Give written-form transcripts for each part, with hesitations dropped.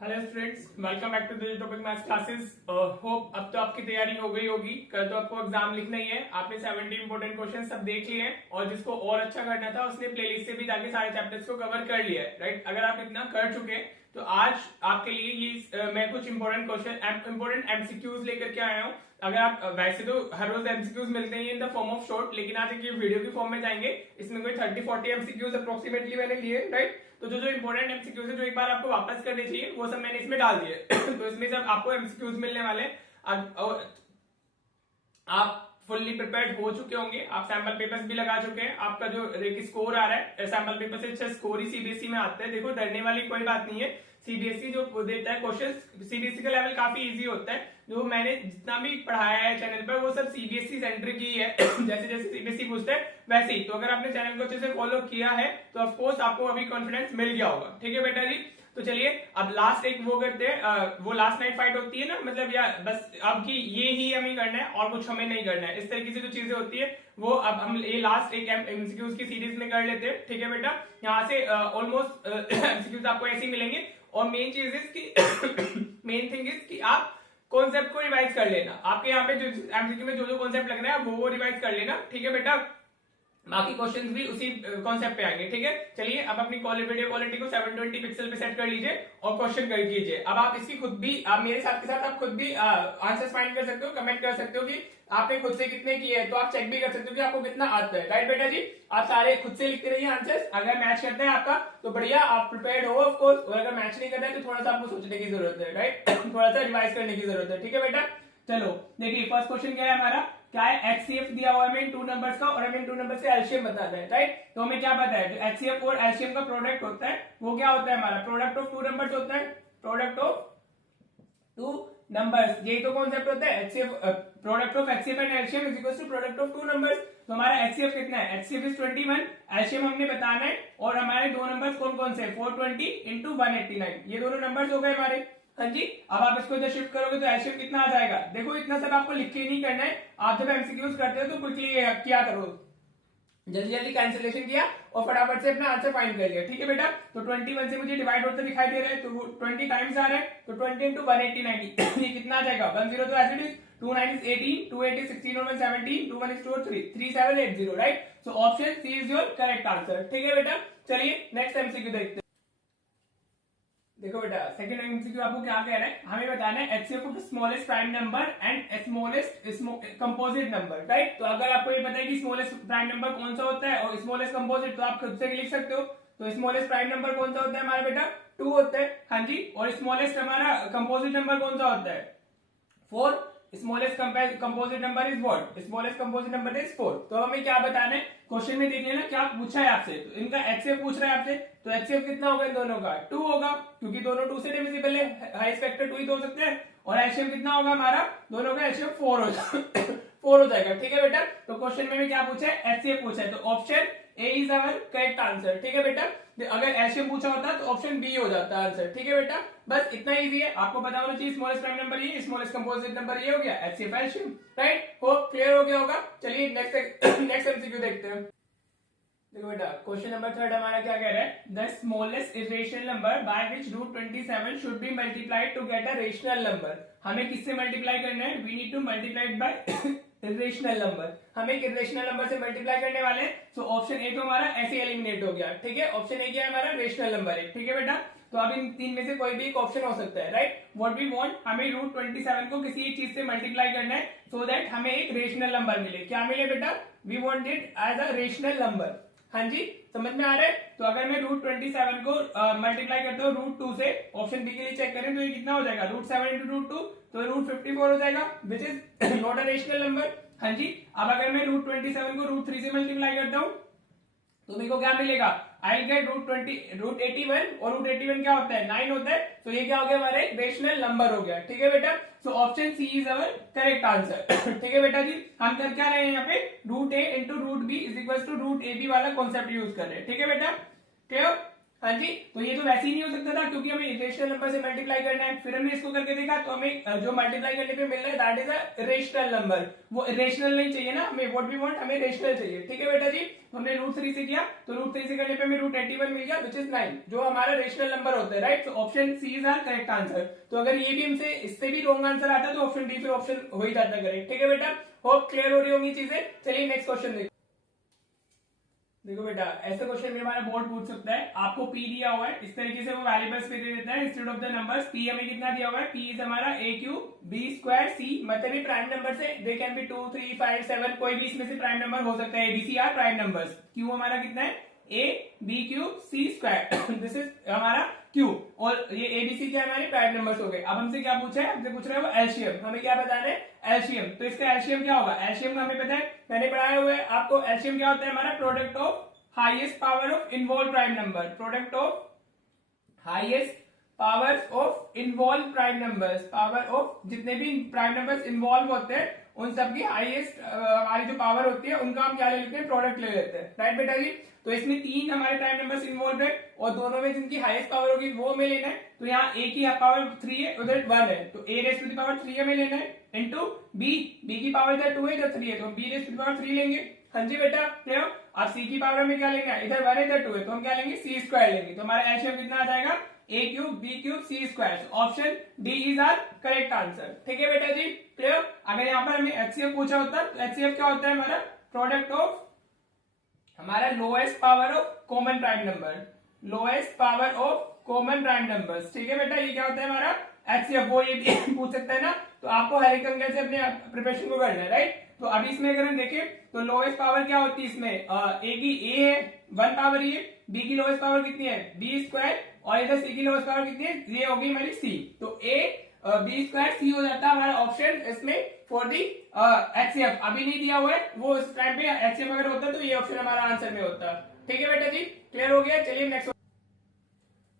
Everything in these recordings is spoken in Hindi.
Hello students, welcome back to the topic maths classes. Hope अब तो आपकी तैयारी हो गई होगी। कल तो आपको एग्जाम लिखना ही है। आपने 70 इंपोर्टेंट क्वेश्चन सब देख लिए हैं और जिसको और अच्छा करना था उसने प्लेलिस्ट से भी जाके सारे चैप्टर्स को कवर कर लिया है, राइट। अगर आप इतना कर चुके हैं तो आज आपके लिए ये मैं कुछ इंपोर्टेंट क्वेश्चन, इंपोर्टेंट एमसीक्यूज लेकर के आया हूँ। अगर आप वैसे तो हर रोज एमसीक्यूज मिलते हैं in the form of short, लेकिन आज एक वीडियो की फॉर्म में जाएंगे। इसमें कोई 30-40 एमसीक्यूज अप्रोक्सीमेटली मैंने लिए, राइट। तो जो इंपोर्टेंट एमसीक्यूज है जो एक बार आपको वापस करने चाहिए वो सब मैंने इसमें डाल दिए। तो इसमें सब आपको एमसीक्यूज मिलने वाले हैं। आप फुल्ली प्रिपेयर्ड हो चुके होंगे, आप सैंपल पेपर्स भी लगा चुके हैं। आपका जो स्कोर आ रहा है सैंपल पेपर से अच्छा स्कोर ही सीबीएसई में आता है। देखो, डरने वाली कोई बात नहीं है। सीबीएसई जो देता है क्वेश्चन, सीबीएसई का लेवल काफी इजी होता है। जो मैंने जितना भी पढ़ाया है चैनल पर वो सब सीबीएसई सेंटर की है। जैसे जैसे सीबीएसई पूछता है वैसे ही। तो अगर आपने चैनल को अच्छे से फॉलो किया है तो ऑफकोर्स आपको अभी कॉन्फिडेंस मिल गया होगा। ठीक है बेटा जी। तो चलिए अब लास्ट एक वो करते हैं, वो लास्ट नाइट फाइट होती है ना, मतलब या बस अब की ये ही हमें करना है और कुछ हमें नहीं करना है। इस तरीके से जो चीजें होती है वो अब हम ये लास्ट एक एमसीक्यूज की सीरीज में कर लेते हैं। ठीक है बेटा, यहाँ से ऑलमोस्ट एमसीक्यूज आपको ऐसे ही मिलेंगे। और मेन चीज इज की मेन थिंग इज कि आप कॉन्सेप्ट को रिवाइज कर लेना। आपके यहाँ पे जो एमसीक्यू में जो जो कॉन्सेप्ट लगना है वो रिवाइज कर लेना। ठीक है बेटा, बाकी क्वेश्चंस भी उसी कॉन्सेप्ट पे आएंगे। ठीक है, चलिए अब अपनी वीडियो क्वालिटी को 720 पिक्सल पे सेट कर लीजिए और क्वेश्चन कर कीजिए। अब आप इसकी खुद भी आप मेरे साथ के साथ आप खुद भी आंसर्स फाइंड कर सकते हो, कमेंट कर सकते हो कि आपने खुद से कितने किए हैं। तो आप चेक भी कर सकते हो कि आपको कितना आता है, राइट बेटा जी। आप सारे खुद से लिखते रहिए आंसर्स। अगर मैच करता है आपका तो बढ़िया, आप प्रिपेयर्ड हो ऑफकोर्स। और अगर मैच नहीं करता है तो थोड़ा सा आपको सोचने की जरूरत है, राइट। थोड़ा सा रिवाइज करने की जरूरत है। ठीक है बेटा, चलो देखिए फर्स्ट क्वेश्चन क्या है हमारा। क्या है, एचसीएफ दिया हुआ है हमें 2 नंबर्स का और हमें 2 नंबर्स का एलसीएम बताना है, राइट। तो हमें क्या पता है, जो एचसीएफ और एलसीएम का प्रोडक्ट होता है वो क्या होता है हमारा, प्रोडक्ट ऑफ 2 नंबर्स होता है। प्रोडक्ट ऑफ 2 नंबर्स, यही तो कॉन्सेप्ट होता है। HCF product of HCF and LCM is equal to product of 2 numbers. तो हमारा एचसीएफ कितना है, एचसीएफ इज 21, एलसीएम हमने बताना है। और हमारे दो नंबर्स कौन कौन से, 420 इंटू 189, ये दोनों नंबर्स हो गए हमारे। हाँ जी, अब आप इसको इधर शिफ्ट करोगे तो एलसीएम कितना आ जाएगा। देखो इतना सब आपको लिख के नहीं करना है। आप जब एमसीक्यूज करते हो तो क्विकली क्या करो, जल्दी जल्दी कैंसिलेशन किया और फटाफट से अपना आंसर फाइंड कर लिया। ठीक है बेटा, तो 21 से मुझे डिवाइड होता दिखाई दे रहा है तो 20 टाइम्स आ रहा है। तो 20 इंटू 189 ये कितना आ जाएगा, 10 तो as it is, 2 9 is 18, 2 8 is 16 और 17, 2 1 is 2 और 3, 3780, right. So option C is your correct answer. ठीक है बेटा, चलिए नेक्स्ट एमसीक्यू देखते हैं। देखो बेटा, सेकंड एमसीक्यू आपको क्या कह रहा है, हमें बताना है HCF of smallest prime number and smallest composite number, right. तो अगर आपको ये पता है कि स्मॉलेस्ट प्राइम नंबर कौन सा होता है और स्मॉलेस्ट कंपोजिट, तो आप खुद से लिख सकते हो। तो स्मॉलेस्ट प्राइम नंबर कौन सा होता है हमारा बेटा, 2 होता है। हाँ जी, और स्मॉलेस्ट हमारा कंपोजिट नंबर कौन सा होता है, 4। Smallest composite number is what, smallest composite number is 4। तो हमें क्या बताना है, क्वेश्चन में देख लेना क्या पूछा है आपसे। तो इनका एचसीएफ पूछ रहा है आपसे, तो एचसीएफ कितना होगा इन दोनों का, 2 होगा, क्योंकि दोनों 2 से डिविजिबल है, हाईएस्ट फैक्टर 2 ही तो हो सकते हैं। और एलसीएम कितना होगा हमारा, दोनों का एलसीएम 4 हो जाएगा। 4 हो जाएगा। ठीक है बेटा, तो क्वेश्चन में क्या पूछा है, एचसीएफ पूछा है, तो option A is our correct answer. ठीक है बेटा, अगर एलसीएम पूछा होता तो ऑप्शन बी हो जाता आंसर। ठीक है बेटा, बस इतना इजी है, आपको पता होना चाहिए स्मॉलेस्ट प्राइम नंबर ये, स्मॉलेस्ट कंपोजिट नंबर ये हो गया, एचसीएफ एलसीएम, राइट। हो क्लियर हो गया होगा। चलिए नेक्स्ट एमसीक्यू देखते हैं। देखो बेटा, क्वेश्चन नंबर 3 हमारा क्या कह रहा है, the smallest irrational number by which root 27 should be multiplied to get a rational number. हमें किससे मल्टीप्लाई करना है, we need to multiply by irrational number. हमें एक इरेशनल नंबर से मल्टीप्लाई करने वाले हैं। सो ऑप्शन ए तो हमारा ऐसे एलिमिनेट हो गया। ठीक है, ऑप्शन ए क्या है हमारा, रेशनल नंबर है। ठीक है बेटा, तो अब इन 3 में से कोई भी एक ऑप्शन हो सकता है, राइट। व्हाट वी वांट, हमें रूट 27 को किसी एक चीज से मल्टीप्लाई करना है सो दैट हमें एक रेशनल नंबर मिले। क्या मिले बेटा, we want it as a rational number. हाँ जी, समझ में आ रहा है। तो अगर मैं रूट 27 को मल्टीप्लाई करता हूँ रूट 2 से, ऑप्शन बी के लिए चेक करें तो ये कितना हो जाएगा, रूट 7 इंटू रूट 2, तो रूट 54 हो जाएगा, which is not a rational number. हाँ जी, अब अगर मैं रूट 27 को रूट 3 से मल्टीप्लाई करता हूँ तो मेरे को क्या मिलेगा, आई गेट रूट 81, और रूट 81 क्या होता है, 9 होता है। तो ये क्या हो गया, हमारे रेशनल नंबर हो गया। ठीक है बेटा, so option C is our correct answer. ठीक है बेटा जी, हम कर क्या रहे हैं यहाँ पे, root a into root b is equal to root a b वाला कॉन्सेप्ट यूज कर रहे हैं। ठीक है बेटा, क्लियर। हाँ जी, तो ये तो वैसे ही नहीं हो सकता था क्योंकि हमें इरेशनल नंबर से मल्टीप्लाई करना है। फिर हमने इसको करके देखा तो हमें जो मल्टीप्लाई करने पे मिल रहा है that is a rational number, वो इरेशनल नहीं चाहिए ना हमें, व्हाट वी वांट हमें रेशनल चाहिए। ठीक है बेटा जी, तो हमने √3 से किया, तो √3 से करने पे हमें √81 मिल गया विच इज 9, जो हमारा रेशनल नंबर होता है, राइट। तो option C is our correct answer. तो अगर ये भी हमसे इससे भी रॉन्ग आंसर आता तो ऑप्शन डी फिर ऑप्शन हो ही जाता करेक्ट। ठीक है बेटा, होप क्लियर हो रही होंगी चीजें। चलिए नेक्स्ट क्वेश्चन देखो। देखो बेटा, ऐसे क्वेश्चन में हमारा बोर्ड पूछ सकता है, आपको पी दिया हुआ है, इस तरीके से वो वेरिएबल्स पे दे देता है instead of the numbers. P हमें कितना दिया हुआ है, पी इज हमारा a cube b square c, मतलब ये प्राइम नंबर से दे कैन बी 2 3 5 7, कोई भी इसमें से प्राइम नंबर हो सकता है, abc are prime numbers. q हमारा कितना है, a b cube c square this is हमारा q, और ये abc क्या हमारे प्राइम नंबर्स हो गए। अब हमसे क्या पूछा है, हमसे पूछ रहा है वो एलसीएम, हमें क्या बताना है एलसीएम। तो इसका एलसीएम क्या होगा, एलसीएम का हमें पता है, मैंने पढ़ाया हुआ है आपको। एलसीएम क्या होता है हमारा, product of highest power of involve prime number, product of highest powers of involve prime numbers, power of जितने भी प्राइम नंबर्स इन्वॉल्व होते हैं उन सबकी हाईएस्ट हमारी जो पावर होती है उनका हम क्या ले लेते हैं, प्रोडक्ट ले लेते हैं, राइट बेटा जी। तो इसमें 3 हमारे प्राइम नंबर्स इन्वॉल्व है और दोनों में जिनकी हाईएस्ट पावर होगी वो हमें लेना है। तो यहाँ a की पावर 3 है, उधर 1 है, तो a raise to the power 3 हमें लेना है, इनटू b की पावर इधर 2 है इधर 3 है, तो हम b raise to the power 3 लेंगे। हाँ जी बेटा, क्लियर। अब c की पावर में क्या लेंगे, इधर 1 है इधर 2 है, तो हम क्या लेंगे c स्क्वायर लेंगे। तो हमारा एलसीएम कितना आ जाएगा, a cube b cube c square. Option D is our correct answer. ठीक है बेटा जी, क्लियर। अगर यहाँ पर हमें एचसीएफ पूछा होता तो एचसीएफ क्या होता है हमारा, प्रोडक्ट ऑफ हमारा lowest power of common prime number, lowest power of common prime numbers. ठीक है बेटा, ये क्या होता है हमारा एचसीएफ, वो ये भी पूछ सकता है ना, तो आपको हर एक अंगल से अपने प्रिपरेशन को करना है, राइट। तो अभी इसमें अगर हम देखें तो लोएस्ट पावर क्या होती है इसमें, ए की ए है 1 पावर, ये बी की लोएस्ट पावर कितनी है बी स्क्वायर, और इधर सी की लोएस्ट पावर कितनी है, ये होगी हमारी सी। तो ए बी स्क्वायर सी हो जाता है हमारा ऑप्शन इसमें फॉर दी एचसीएफ। अभी नहीं दिया हुआ है, वो उस टाइम पे एचसीएफ अगर होता तो ये ऑप्शन हमारा आंसर में होता। ठीक है बेटा जी, क्लियर हो गया। चलिए नेक्स्ट।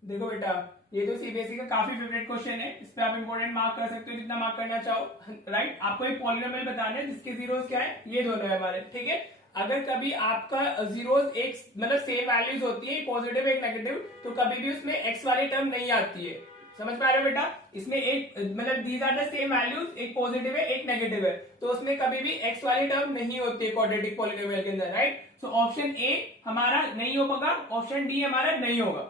देखो बेटा, ये तो सीबीएसई का काफी फेवरेट क्वेश्चन है, इस पे आप इंपोर्टेंट मार्क कर सकते हो जितना मार्क करना चाहो, राइट। आपको एक पॉलिनोमियल बताना है जिसके जीरोस क्या है, ये दोनों है हमारे, ठीक है। अगर कभी आपका जीरोस एक मतलब सेम वैल्यूज होती है, पॉजिटिव एक नेगेटिव, तो कभी भी उसमें एक्स वाली टर्म नहीं आती है। समझ पा रहे हो बेटा, इसमें एक मतलब these are the same values, एक पॉजिटिव है एक नेगेटिव है, तो उसमें कभी भी एक्स वाली टर्म नहीं होती है क्वाड्रेटिक पॉलिनोमियल के अंदर, राइट। सो ऑप्शन ए हमारा नहीं होगा, ऑप्शन डी हमारा नहीं होगा,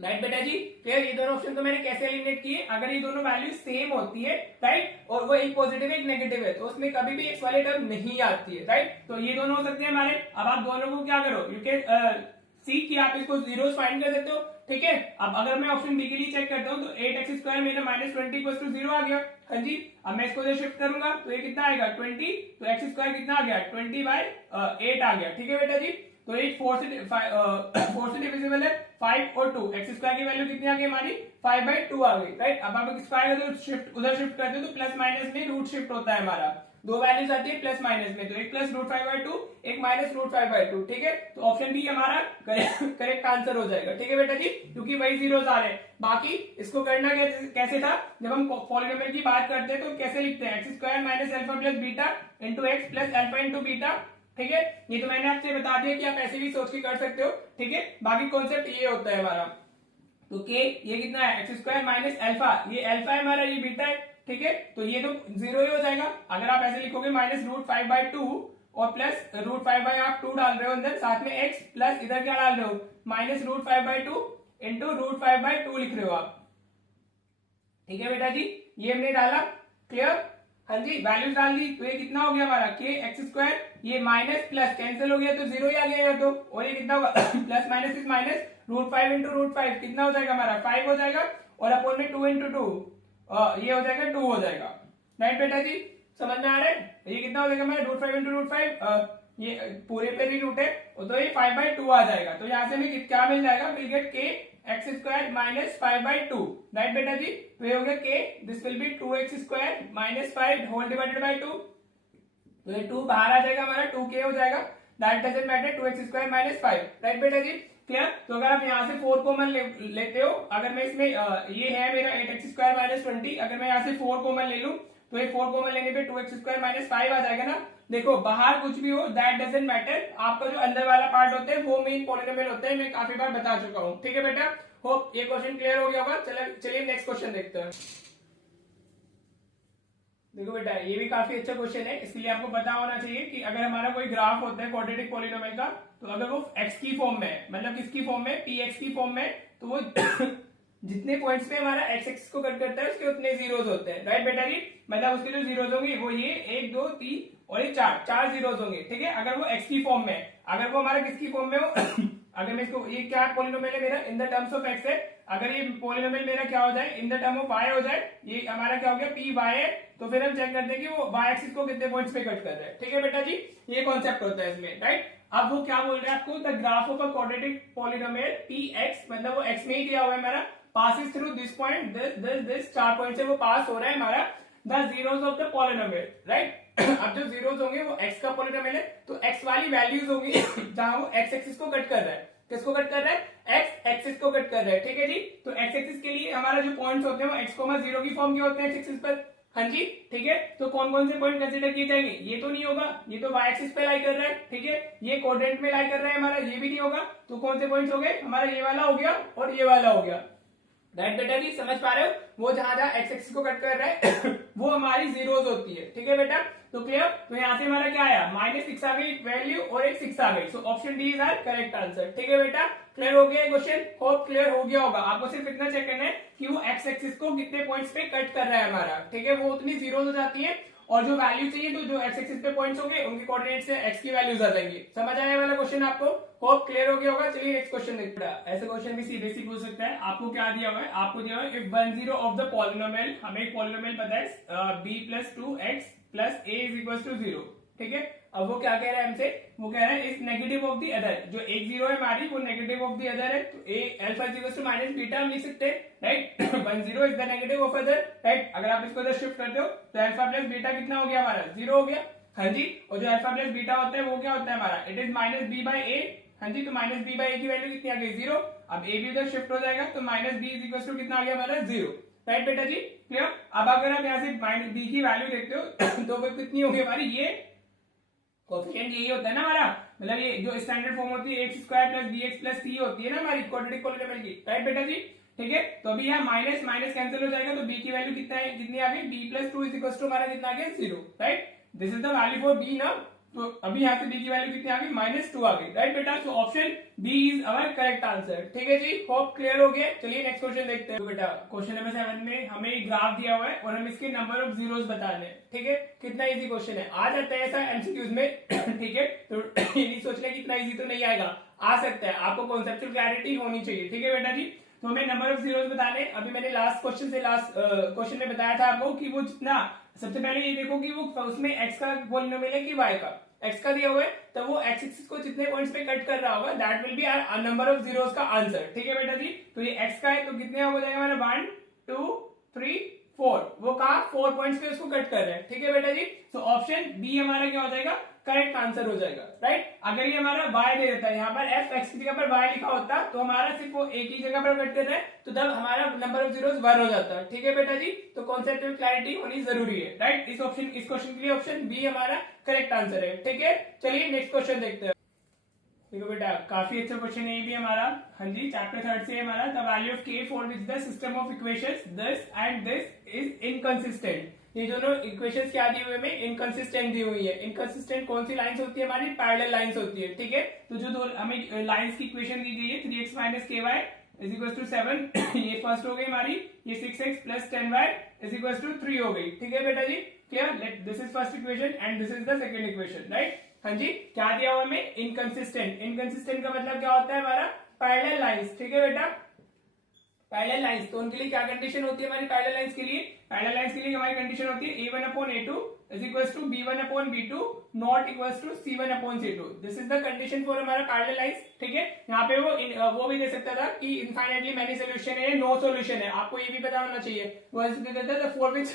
राइट बेटा जी, क्लियर। ये दोनों ऑप्शन तो मैंने कैसे एलिमिनेट किए, अगर ये दोनों वैल्यू सेम होती है, राइट, और वो एक पॉजिटिव एक नेगेटिव है, तो उसमें कभी भी एक्स वाली टर्म नहीं आती है, राइट। तो ये दोनों हो सकते हैं हमारे। अब आप दोनों को क्या करो, यू कैन सी कि आप इसको जीरोस फाइंड कर सकते हो, ठीक है। अब अगर मैं ऑप्शन बी के लिए चेक करता हूँ तो 8x स्क्वायर मेरा -20 0 आ गया, हाँ जी। अब मैं इसको शिफ्ट करूंगा तो ये कितना आएगा 20, तो x स्क्वायर कितना आ गया 20/8 आ गया, ठीक है बेटा जी। तो ये 4 से डिविजिबल है 5 और 2, एक्स स्क्वायर की वैल्यू कितनी आ गई हमारी 5/2 आ गई, राइट। अब आप स्क्वायर तो शिफ्ट उधर शिफ्ट करते हो तो प्लस माइनस में रूट शिफ्ट होता है हमारा, दो वैल्यूज आती है प्लस माइनस में, तो एक प्लस √5/2 एक माइनस √5/2, ठीक है। तो ऑप्शन बी हमारा करेक्ट आंसर हो जाएगा, ठीक है बेटा जी, क्योंकि वही जीरोस आ रहे हैं। बाकी इसको करना कैसे था, जब हम पॉलिनोमियल की बात करते हैं तो कैसे लिखते हैं, x square minus alpha plus beta into x plus alpha into beta, ठीक है। ये तो मैंने आपसे बता दिया कि आप ऐसे भी सोच के कर सकते हो, ठीक है। बाकी कॉन्सेप्ट ये होता है हमारा, तो के ये कितना है एक्स स्क्वायर माइनस अल्फा, ये अल्फा है हमारा, ये बीटा है, ठीक है। तो ये तो 0 ही हो जाएगा। अगर आप ऐसे लिखोगे -√5/2 और प्लस √5 आप 2 डाल रहे हो अंदर, साथ में x प्लस इधर क्या डाल रहे हो -√5/2 इंटू √5/2 लिख रहे हो आप, ठीक है बेटा जी। ये हमने डाला, क्लियर, हाँ जी। वैल्यूज डाल दी, तो ये कितना हो गया हमारा के एक्स स्क्वायर, ये माइनस प्लस कैंसिल हो गया तो 0 ही आ गया यहाँ तो, और ये कितना होगा plus minus is minus, √5 into √5 कितना हो जाएगा हमारा 5 हो जाएगा, और अपोन में 2 इंटू 2 ये हो जाएगा 2 हो जाएगा, राइट बेटा जी, समझ में आ रहा है। ये कितना हो जाएगा हमारा √5 इंटू √5, ये पूरे पे भी रूट है, तो ये 5/2 आ जाएगा। तो यहाँ से हमें क्या मिल जाएगा, will get k x square minus 5/2, right बेटा जी। तो ये हो गया के, this will be 2x square minus 5 whole divided by 2, तो ये 2 बाहर आ जाएगा हमारा, 2k हो जाएगा, that doesn't matter, 2x square minus 5, right बेटा जी, क्लियर। तो अगर आप यहाँ से 4 कॉमन लेते हो, अगर मैं इसमें ये है मेरा 8x स्क्वायर माइनस 20, अगर मैं यहाँ से 4 कॉमन ले लूं तो ये 4 कॉमन लेने पे 2x² माइनस 5 आ जाएगा ना। देखो बाहर कुछ भी हो दैट डजंट मैटर, आपका जो अंदर वाला पार्ट होता है वो मेन पॉलिनोमियल होता है, मैं काफी बार बता चुका हूँ। ठीक है बेटा, होप ये क्वेश्चन क्लियर हो गया होगा। चलिए नेक्स्ट क्वेश्चन देखते हैं। देखो बेटा ये भी काफी अच्छा क्वेश्चन है, इसके लिए आपको पता होना चाहिए कि अगर हमारा कोई ग्राफ होता है क्वाड्रेटिक पॉलिनोमियल का, तो अगर वो x की फॉर्म में है, मतलब किसकी फॉर्म में, px की फॉर्म में, तो वो जितने पॉइंट्स पे हमारा x एक्सिस को कट करता है उसके उतने जीरोस होते हैं, राइट बेटा जी। मतलब उसके जो जीरोस होंगे वो ये 1 2 3 और ये 4 जीरोस होंगे। ठीक है, अगर वो x की फॉर्म में है, अगर वो हमारा किसकी फॉर्म में हो अगर मैं इसको, ये क्या पॉलिनोमियल है मेरा, in the terms of x है, अगर ये पॉलिनोमियल मेरा क्या हो जाए, in the term of y हो जाए, ये हमारा क्या हो गया पी वाई है, तो फिर हम चेक करते हैं कि वो y एक्सिस को कितने पॉइंट्स पे कट कर रहा है। ठीक है बेटा जी, ये कॉन्सेप्ट होता है इसमें, राइट। अब वो क्या बोल रहे हैं आपको, the graph of a quadratic polynomial px, मतलब वो x में ही दिया हुआ है हमारा, passes through this point, this 4 point से वो पास हो रहा है हमारा, the zeros of the polynomial, right। अब जो जीरोस होंगे वो x का पॉलिनोमियल है, तो x वाली वैल्यूज होंगी जहां वो x एक्सिस को कट कर रहा है। किसको कट कर रहा है, x एक्सिस को कट कर रहा है। ठीक है जी, तो x एक्सिस के लिए हमारा जो पॉइंट्स होते हैं वो x, 0 की फॉर्म के होते हैं x एक्सिस पर। हाँ जी, ठीक है, तो कौन कौन से पॉइंट कंसीडर किए जाएंगे, ये तो नहीं होगा, ये तो y एक्सिस पे लाई कर रहा है। ठीक है, ये क्वाड्रेंट में लाई कर रहा है हमारा, ये भी नहीं होगा, तो कौन से पॉइंट्स हो गए हमारा, ये वाला हो गया और ये वाला हो गया, राइट बेटा जी। समझ पा रहे हो, वो जहां जहां एक्स एक्सिस को कट कर रहा है वो हमारी जीरोस होती है। ठीक है बेटा, तो क्लियर, तो यहाँ से हमारा क्या आया, -6 आ गई वैल्यू और एक 6 आ गई, so option D is our correct answer. ठीक है बेटा, क्लियर हो गया क्वेश्चन, होप क्लियर हो गया होगा। आपको सिर्फ इतना चेक करना है कि वो एक्स एक्सिस को कितने पॉइंट्स पे कट कर रहा है हमारा। ठीक है, वो उतनी जीरोस हो जाती है, और जो वैल्यू चाहिए तो जो एक्स एक्सिस पे पॉइंट्स होंगे उनके कोऑर्डिनेट से एक्स की वैल्यूज आ जाएंगी। समझ आने वाला क्वेश्चन आपको, होप क्लियर हो गया होगा। चलिए नेक्स्ट क्वेश्चन देखते हैं। ऐसे क्वेश्चन भी सीधे सी पूछ सकता है। आपको क्या दिया हुआ है, आपको दिया हुआ है इफ 10 ऑफ द पॉलिनोमियल, हमें एक पॉलिनोमियल पता है b + 2x + a = 0। ठीक है, अब वो क्या कह रहा है हमसे, वो कह रहा है is negative of the other, जो एक जीरो है हमारी वो नेगेटिव ऑफ द अदर है, तो a अल्फा = -बीटा हम लिख सकते हैं, right. 10 is the negative of other, right. अगर आप इसको इधर शिफ्ट करते हो तो अल्फा + बीटा कितना हो गया हमारा, 0 हो गया। हाँ जी, और जो अल्फा + बीटा होता है वो क्या होता है हमारा, इट इज -b/a। हाँ जी, तो -b/a की वैल्यू कितनी आ गई, 0। अब a भी उधर शिफ्ट हो जाएगा, तो -b = कितना आ गया हमारा, 0, राइट बेटा जी, क्लियर। अब अगर आप यहाँ से b की वैल्यू देखते हो तो वो कितनी होगी हमारी, ये कोएफिशिएंट यही होता है ना हमारा, मतलब ये जो स्टैंडर्ड फॉर्म होती है x² + bx + c होती है ना हमारी क्वाड्रेटिक पॉलिनोमियल की, राइट बेटा जी। ठीक है, तो अभी यहाँ माइनस माइनस कैंसिल हो जाएगा, तो b की वैल्यू कितना है, कितनी आ गई, b + 2 = हमारा कितना आ गया, 0, right. This is the value for b ना, तो अभी यहाँ से b की वैल्यू कितनी आ गई, -2 आ गई, राइट बेटा। So option B is our correct answer. ठीक है जी, होप क्लियर हो गया। चलिए नेक्स्ट क्वेश्चन देखते हैं। तो बेटा क्वेश्चन नंबर 7 में हमें एक ग्राफ दिया हुआ है और हम इसके नंबर ऑफ जीरोस बताने हैं। ठीक है, कितना इजी क्वेश्चन है, आ जाता है ऐसा एमसीक्यूज में ठीक है, तो ये नहीं सोचना कितना इजी तो नहीं आएगा, आ सकता है, आपको कॉन्सेप्चुअल क्लैरिटी होनी चाहिए। ठीक है बेटा जी, तो हमें नंबर ऑफ जीरोस बताने, अभी मैंने लास्ट क्वेश्चन में बताया था आपको कि वो जितना, सबसे पहले ये देखो कि वो उसमें x का पॉलिनोमियल है कि y का, x का दिया हुआ है, तो वो x एक्सिस को जितने पॉइंट्स पे कट कर रहा होगा that will be number of zeros का आंसर। ठीक है बेटा जी, तो ये x का है तो कितने हो जाएगा हमारा, 1 2 3 4, वो कहा 4 पॉइंट्स पे उसको कट कर रहे हैं। ठीक है बेटा जी, सो ऑप्शन बी हमारा क्या हो जाएगा, करेक्ट आंसर हो जाएगा, राइट। अगर ये हमारा y दे देता है, यहाँ पर f x की जगह पर y लिखा होता तो हमारा सिर्फ वो एक ही जगह पर कट कर रहा है, तो तब हमारा नंबर ऑफ जीरोस 1 हो जाता है। ठीक है बेटा जी, तो कॉन्सेप्चुअल क्लैरिटी होनी जरूरी है, राइट। इस क्वेश्चन के लिए ऑप्शन बी हमारा करेक्ट आंसर है। ठीक है, चलिए नेक्स्ट क्वेश्चन देखते हैं। देखो बेटा काफी अच्छा क्वेश्चन है ये भी हमारा, हाँ जी, चैप्टर 3 से हमारा, the value of k for which the system of equations this and this is inconsistent. ये दोनों इक्वेशंस क्या दी हुई है हमें, इनकंसिस्टेंट दी हुई है। इनकंसिस्टेंट कौन सी लाइंस होती है हमारी, पैरेलल लाइंस होती है। ठीक है, तो जो दो हमें लाइंस की इक्वेशन दी गई है 3x - ky = 7 ये फर्स्ट हो गई हमारी, ये 6x + 10y = 3 हो गई। ठीक है बेटा जी, clear, this is first equation and this is the second equation, right. हाँ जी, क्या दिया हुआ हमें, इनकंसिस्टेंट। इनकंसिस्टेंट का मतलब क्या होता है हमारा, पैरेलल लाइंस। ठीक है बेटा, पैरेलल लाइंस, तो उनके लिए क्या कंडीशन होती है हमारी, पैरेलल लाइंस के लिए, पैरेलल लाइंस के लिए हमारी कंडीशन होती है a1/a2 = b1/b2 not = c1/c2। This is the condition for हमारा पैरेलल लाइंस। ठीक है, यहाँ पे वो भी दे सकता था कि इनफाइनाइटली मेनी सोल्यूशन है, नो सोल्यूशन है, आपको ये भी पता होना चाहिए। वो ऐसे दे देता था for which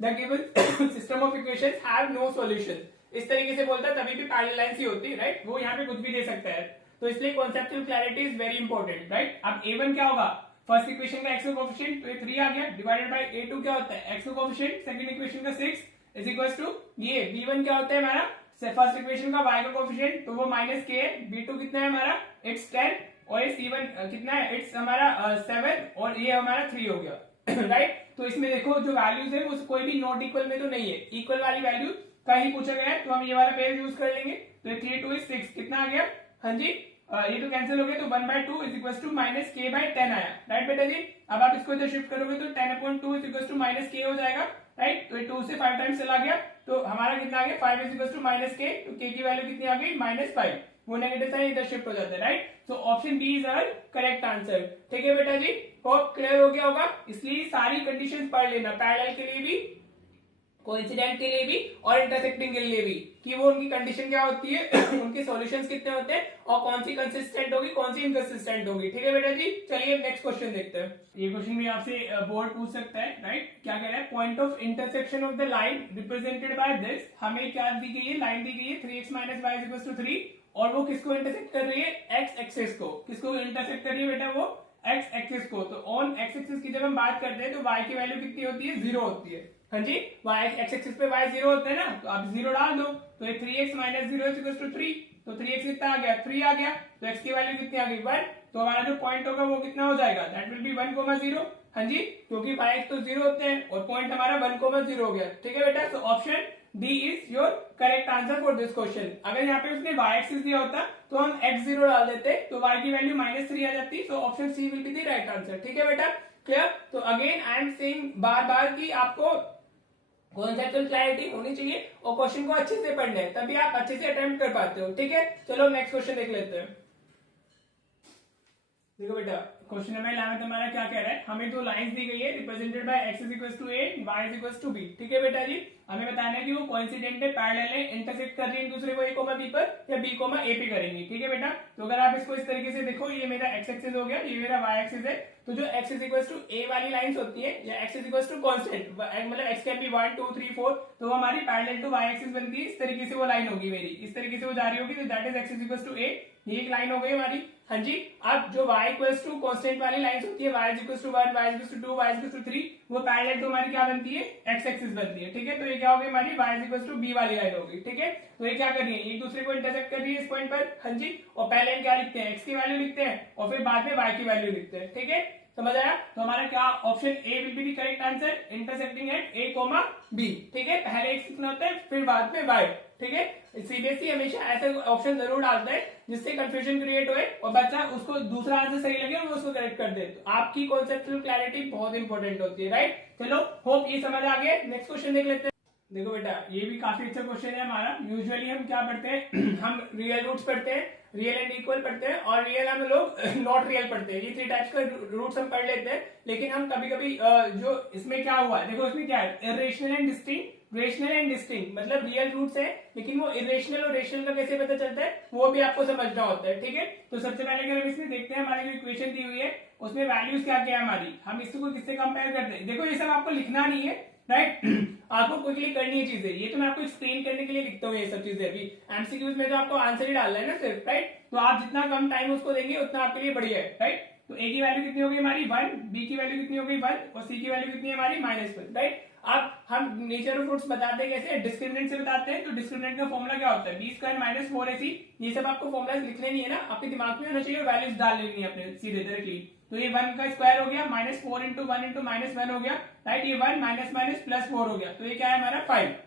the given system of equations have no solution, इस तरीके से बोलता है, तभी भी पैरेलल लाइंस ही होती है, राइट। वो यहाँ पे कुछ भी दे सकता है, तो इसलिए conceptual clarity is very important, right. अब a1 क्या होगा, फर्स्ट इक्वेशन का x का कोफिशिएंट, तो ये 3 आ गया, डिवाइडेड बाय a2 क्या होता है x का कोफिशिएंट, सेकंड इक्वेशन का 6 इज इक्वल टू ये b1 क्या होता है हमारा फर्स्ट इक्वेशन का y का कोफिशिएंट, तो वो माइनस के है, b2 कितना है हमारा इट्स 10 और ये c1 कितना है इट्स हमारा 7 और ये हमारा 3 हो गया राइट। तो इसमें देखो जो वैल्यूज है वो कोई भी नॉट इक्वल में तो नहीं है, इक्वल वाली वैल्यू का ही पूछा गया है, तो हम ये वाला पेयर यूज कर लेंगे। तो 3 2 6 कितना आ गया, हाँ जी ये तो कैंसिल हो गया, तो 1/2 इज इक्वल टू माइनस के बाय 10 आया राइट बेटा जी। अब आप इसको इधर शिफ्ट करोगे तो 10/2 इज इक्वल टू माइनस के हो जाएगा राइट। तो 2 से 5 टाइम्स चला गया, तो हमारा कितना आ गया 5 इज इक्वल टू माइनस के, तो के की वैल्यू कितनी आ गई -5, वो नेगेटिव साइन इधर शिफ्ट हो जाता है right. So option B is our correct answer. ठीक है बेटा जी, होप क्लियर हो गया होगा। इसलिए सारी कंडीशंस पढ़ लेना, पैरेलल के लिए भी, कोइंसिडेंट के लिए भी और इंटरसेक्टिंग के लिए भी, कि वो उनकी कंडीशन क्या होती है उनके सॉल्यूशंस कितने होते हैं और कौन सी कंसिस्टेंट होगी कौन सी इनकंसिस्टेंट होगी। ठीक है बेटा जी, चलिए नेक्स्ट क्वेश्चन देखते हैं। ये क्वेश्चन भी आपसे बोर्ड पूछ सकता है राइट। क्या कह रहा है, point of intersection of the line represented by this, हमें क्या दी गई है, लाइन दी गई है 3x - y = 3 और वो किसको इंटरसेक्ट कर रही है, x एक्सिस को। किसको इंटरसेक्ट कर रही है बेटा, वो x एक्सिस को। तो ऑन x एक्सिस की जब हम बात करते हैं तो y की वैल्यू कितनी होती है, 0 होती है। हाँ जी, y x एक्सिस पे y 0 होता है ना, तो आप 0 डाल दो, तो ये 3x - 0 = 3, तो 3x कितना आ गया, 3 आ गया, तो x की वैल्यू कितनी आ गई 1, तो हमारा जो पॉइंट होगा वो कितना हो जाएगा, दैट विल बी 1, 0। हाँ जी, क्योंकि y तो 0 होते हैं और पॉइंट हमारा 1, 0 हो गया। ठीक है बेटा, तो option D is your correct answer for this question. अगर यहाँ पे उसने y एक्सिस दिया होता तो हम x0 डाल देते, तो y की वैल्यू -3 आ जाती, तो option C will be the right answer. ठीक है बेटा, क्लियर। तो अगेन आई एम सेइंग बार बार कि आपको कॉन्सेप्चुअल क्लैरिटी होनी चाहिए और क्वेश्चन को अच्छे से पढ़ना है, तभी आप अच्छे से अटेम्प्ट कर पाते हो। ठीक है, चलो नेक्स्ट क्वेश्चन देख लेते हैं। देखो बेटा, क्वेश्चन नंबर 11 हमारा क्या कह रहा है, हमें दो लाइंस दी गई है represented by x = a, y = b। ठीक है बेटा जी, हमें बताना है कि वो कोइंसिडेंट है, पैरेलल है, इंटरसेक्ट कर रही है एक दूसरे को a, b पर या b, a पे करेंगी। ठीक है बेटा, तो अगर आप इसको इस तरीके से देखो, ये मेरा x एक्सिस हो गया, ये मेरा y एक्सिस है, तो जो x = a वाली लाइंस होती है या x = कांस्टेंट, मतलब x कैन बी 1 2 3 4, तो वो हमारी पैरेलल टू y एक्सिस बनती है। इस तरीके से वो लाइन होगी मेरी, इस तरीके से वो जा रही होगी, तो दैट इज x = a, ये एक लाइन हो गई हमारी। हाँ जी, अब जो y = कांस्टेंट वाली लाइंस होती है, y = 1, y = 2, y = 3, वो पैरेलल टू हमारी क्या बनती है, x एक्सिस बनती है। ठीक है, तो ये क्या हो गई हमारी y = b वाली लाइन होगी। ठीक है, तो ये क्या कर रही है, एक दूसरे को इंटरसेक्ट कर रही है इस पॉइंट पर। हाँ जी, और पहले हम क्या लिखते हैं, x की वैल्यू लिखते हैं और फिर बाद में y की वैल्यू लिखते हैं। ठीक है, समझ आया। तो हमारा क्या option A will be the correct answer, intersecting at a, b। ठीक है, पहले x लिखना होता है फिर बाद में y। ठीक है, सीबीएसई हमेशा ऐसे ऑप्शन जरूर डालता है जिससे कंफ्यूजन क्रिएट होए और बच्चा उसको दूसरा आंसर सही लगे वो उसको करेक्ट कर दे। तो आपकी कॉन्सेप्चुअल क्लैरिटी बहुत इंपॉर्टेंट होती है राइट। चलो, होप ये समझ आ गया। नेक्स्ट क्वेश्चन देख लेते हैं। देखो बेटा, ये भी काफी अच्छा क्वेश्चन है हमारा। यूजुअली हम क्या पढ़ते हैं हम रियल रूट्स पढ़ते हैं, रियल एंड इक्वल पढ़ते हैं और रियल हम लोग नॉट रियल पढ़ते हैं। ये 3 टाइप्स का रूट्स हम पढ़ लेते हैं, लेकिन हम कभी कभी जो इसमें क्या हुआ है, देखो इसमें क्या है, irrational and distinct, rational and distinct, मतलब रियल रूट्स है लेकिन वो इरेशनल और रेशनल का कैसे पता चलता है वो भी आपको समझना होता है। ठीक है, तो सबसे पहले अगर हम इसमें देखते हैं, हमारी जो इक्वेशन दी हुई है उसमें वैल्यूज क्या क्या है हमारी, हम इसको किससे कंपेयर करते हैं। देखो ये सब आपको लिखना नहीं है राइट आपको क्विकली करनी है चीजें, ये तो मैं आपको एक्सप्लेन करने के लिए लिखता हूँ ये सब चीजें। अभी एमसीक्यूज में तो आपको आंसर ही डालना है ना सिर्फ, राइट। तो आप जितना कम टाइम उसको देंगे उतना आपके लिए बढ़िया है, राइट। तो ए की वैल्यू कितनी होगी हमारी 1, बी की वैल्यू कितनी होगी 1 और सी की वैल्यू कितनी है हमारी -1, राइट। अब हम नेचर ऑफ रूट्स बताते हैं कैसे, डिस्क्रिमिनेंट से बताते हैं। तो डिस्क्रिमिनेंट का फॉर्मूला क्या होता है, b² - 4ac। ये सब आपको फॉर्मूला लिखने नहीं है ना, आपके दिमाग में होना चाहिए, वैल्यूज डाल लेनी है अपने सीधे डायरेक्टली। तो ये 1 का स्क्वायर हो गया, -4 × 1 × -1 हो गया, राइट। ये 1 -+4 हो गया, तो ये क्या है हमारा 5।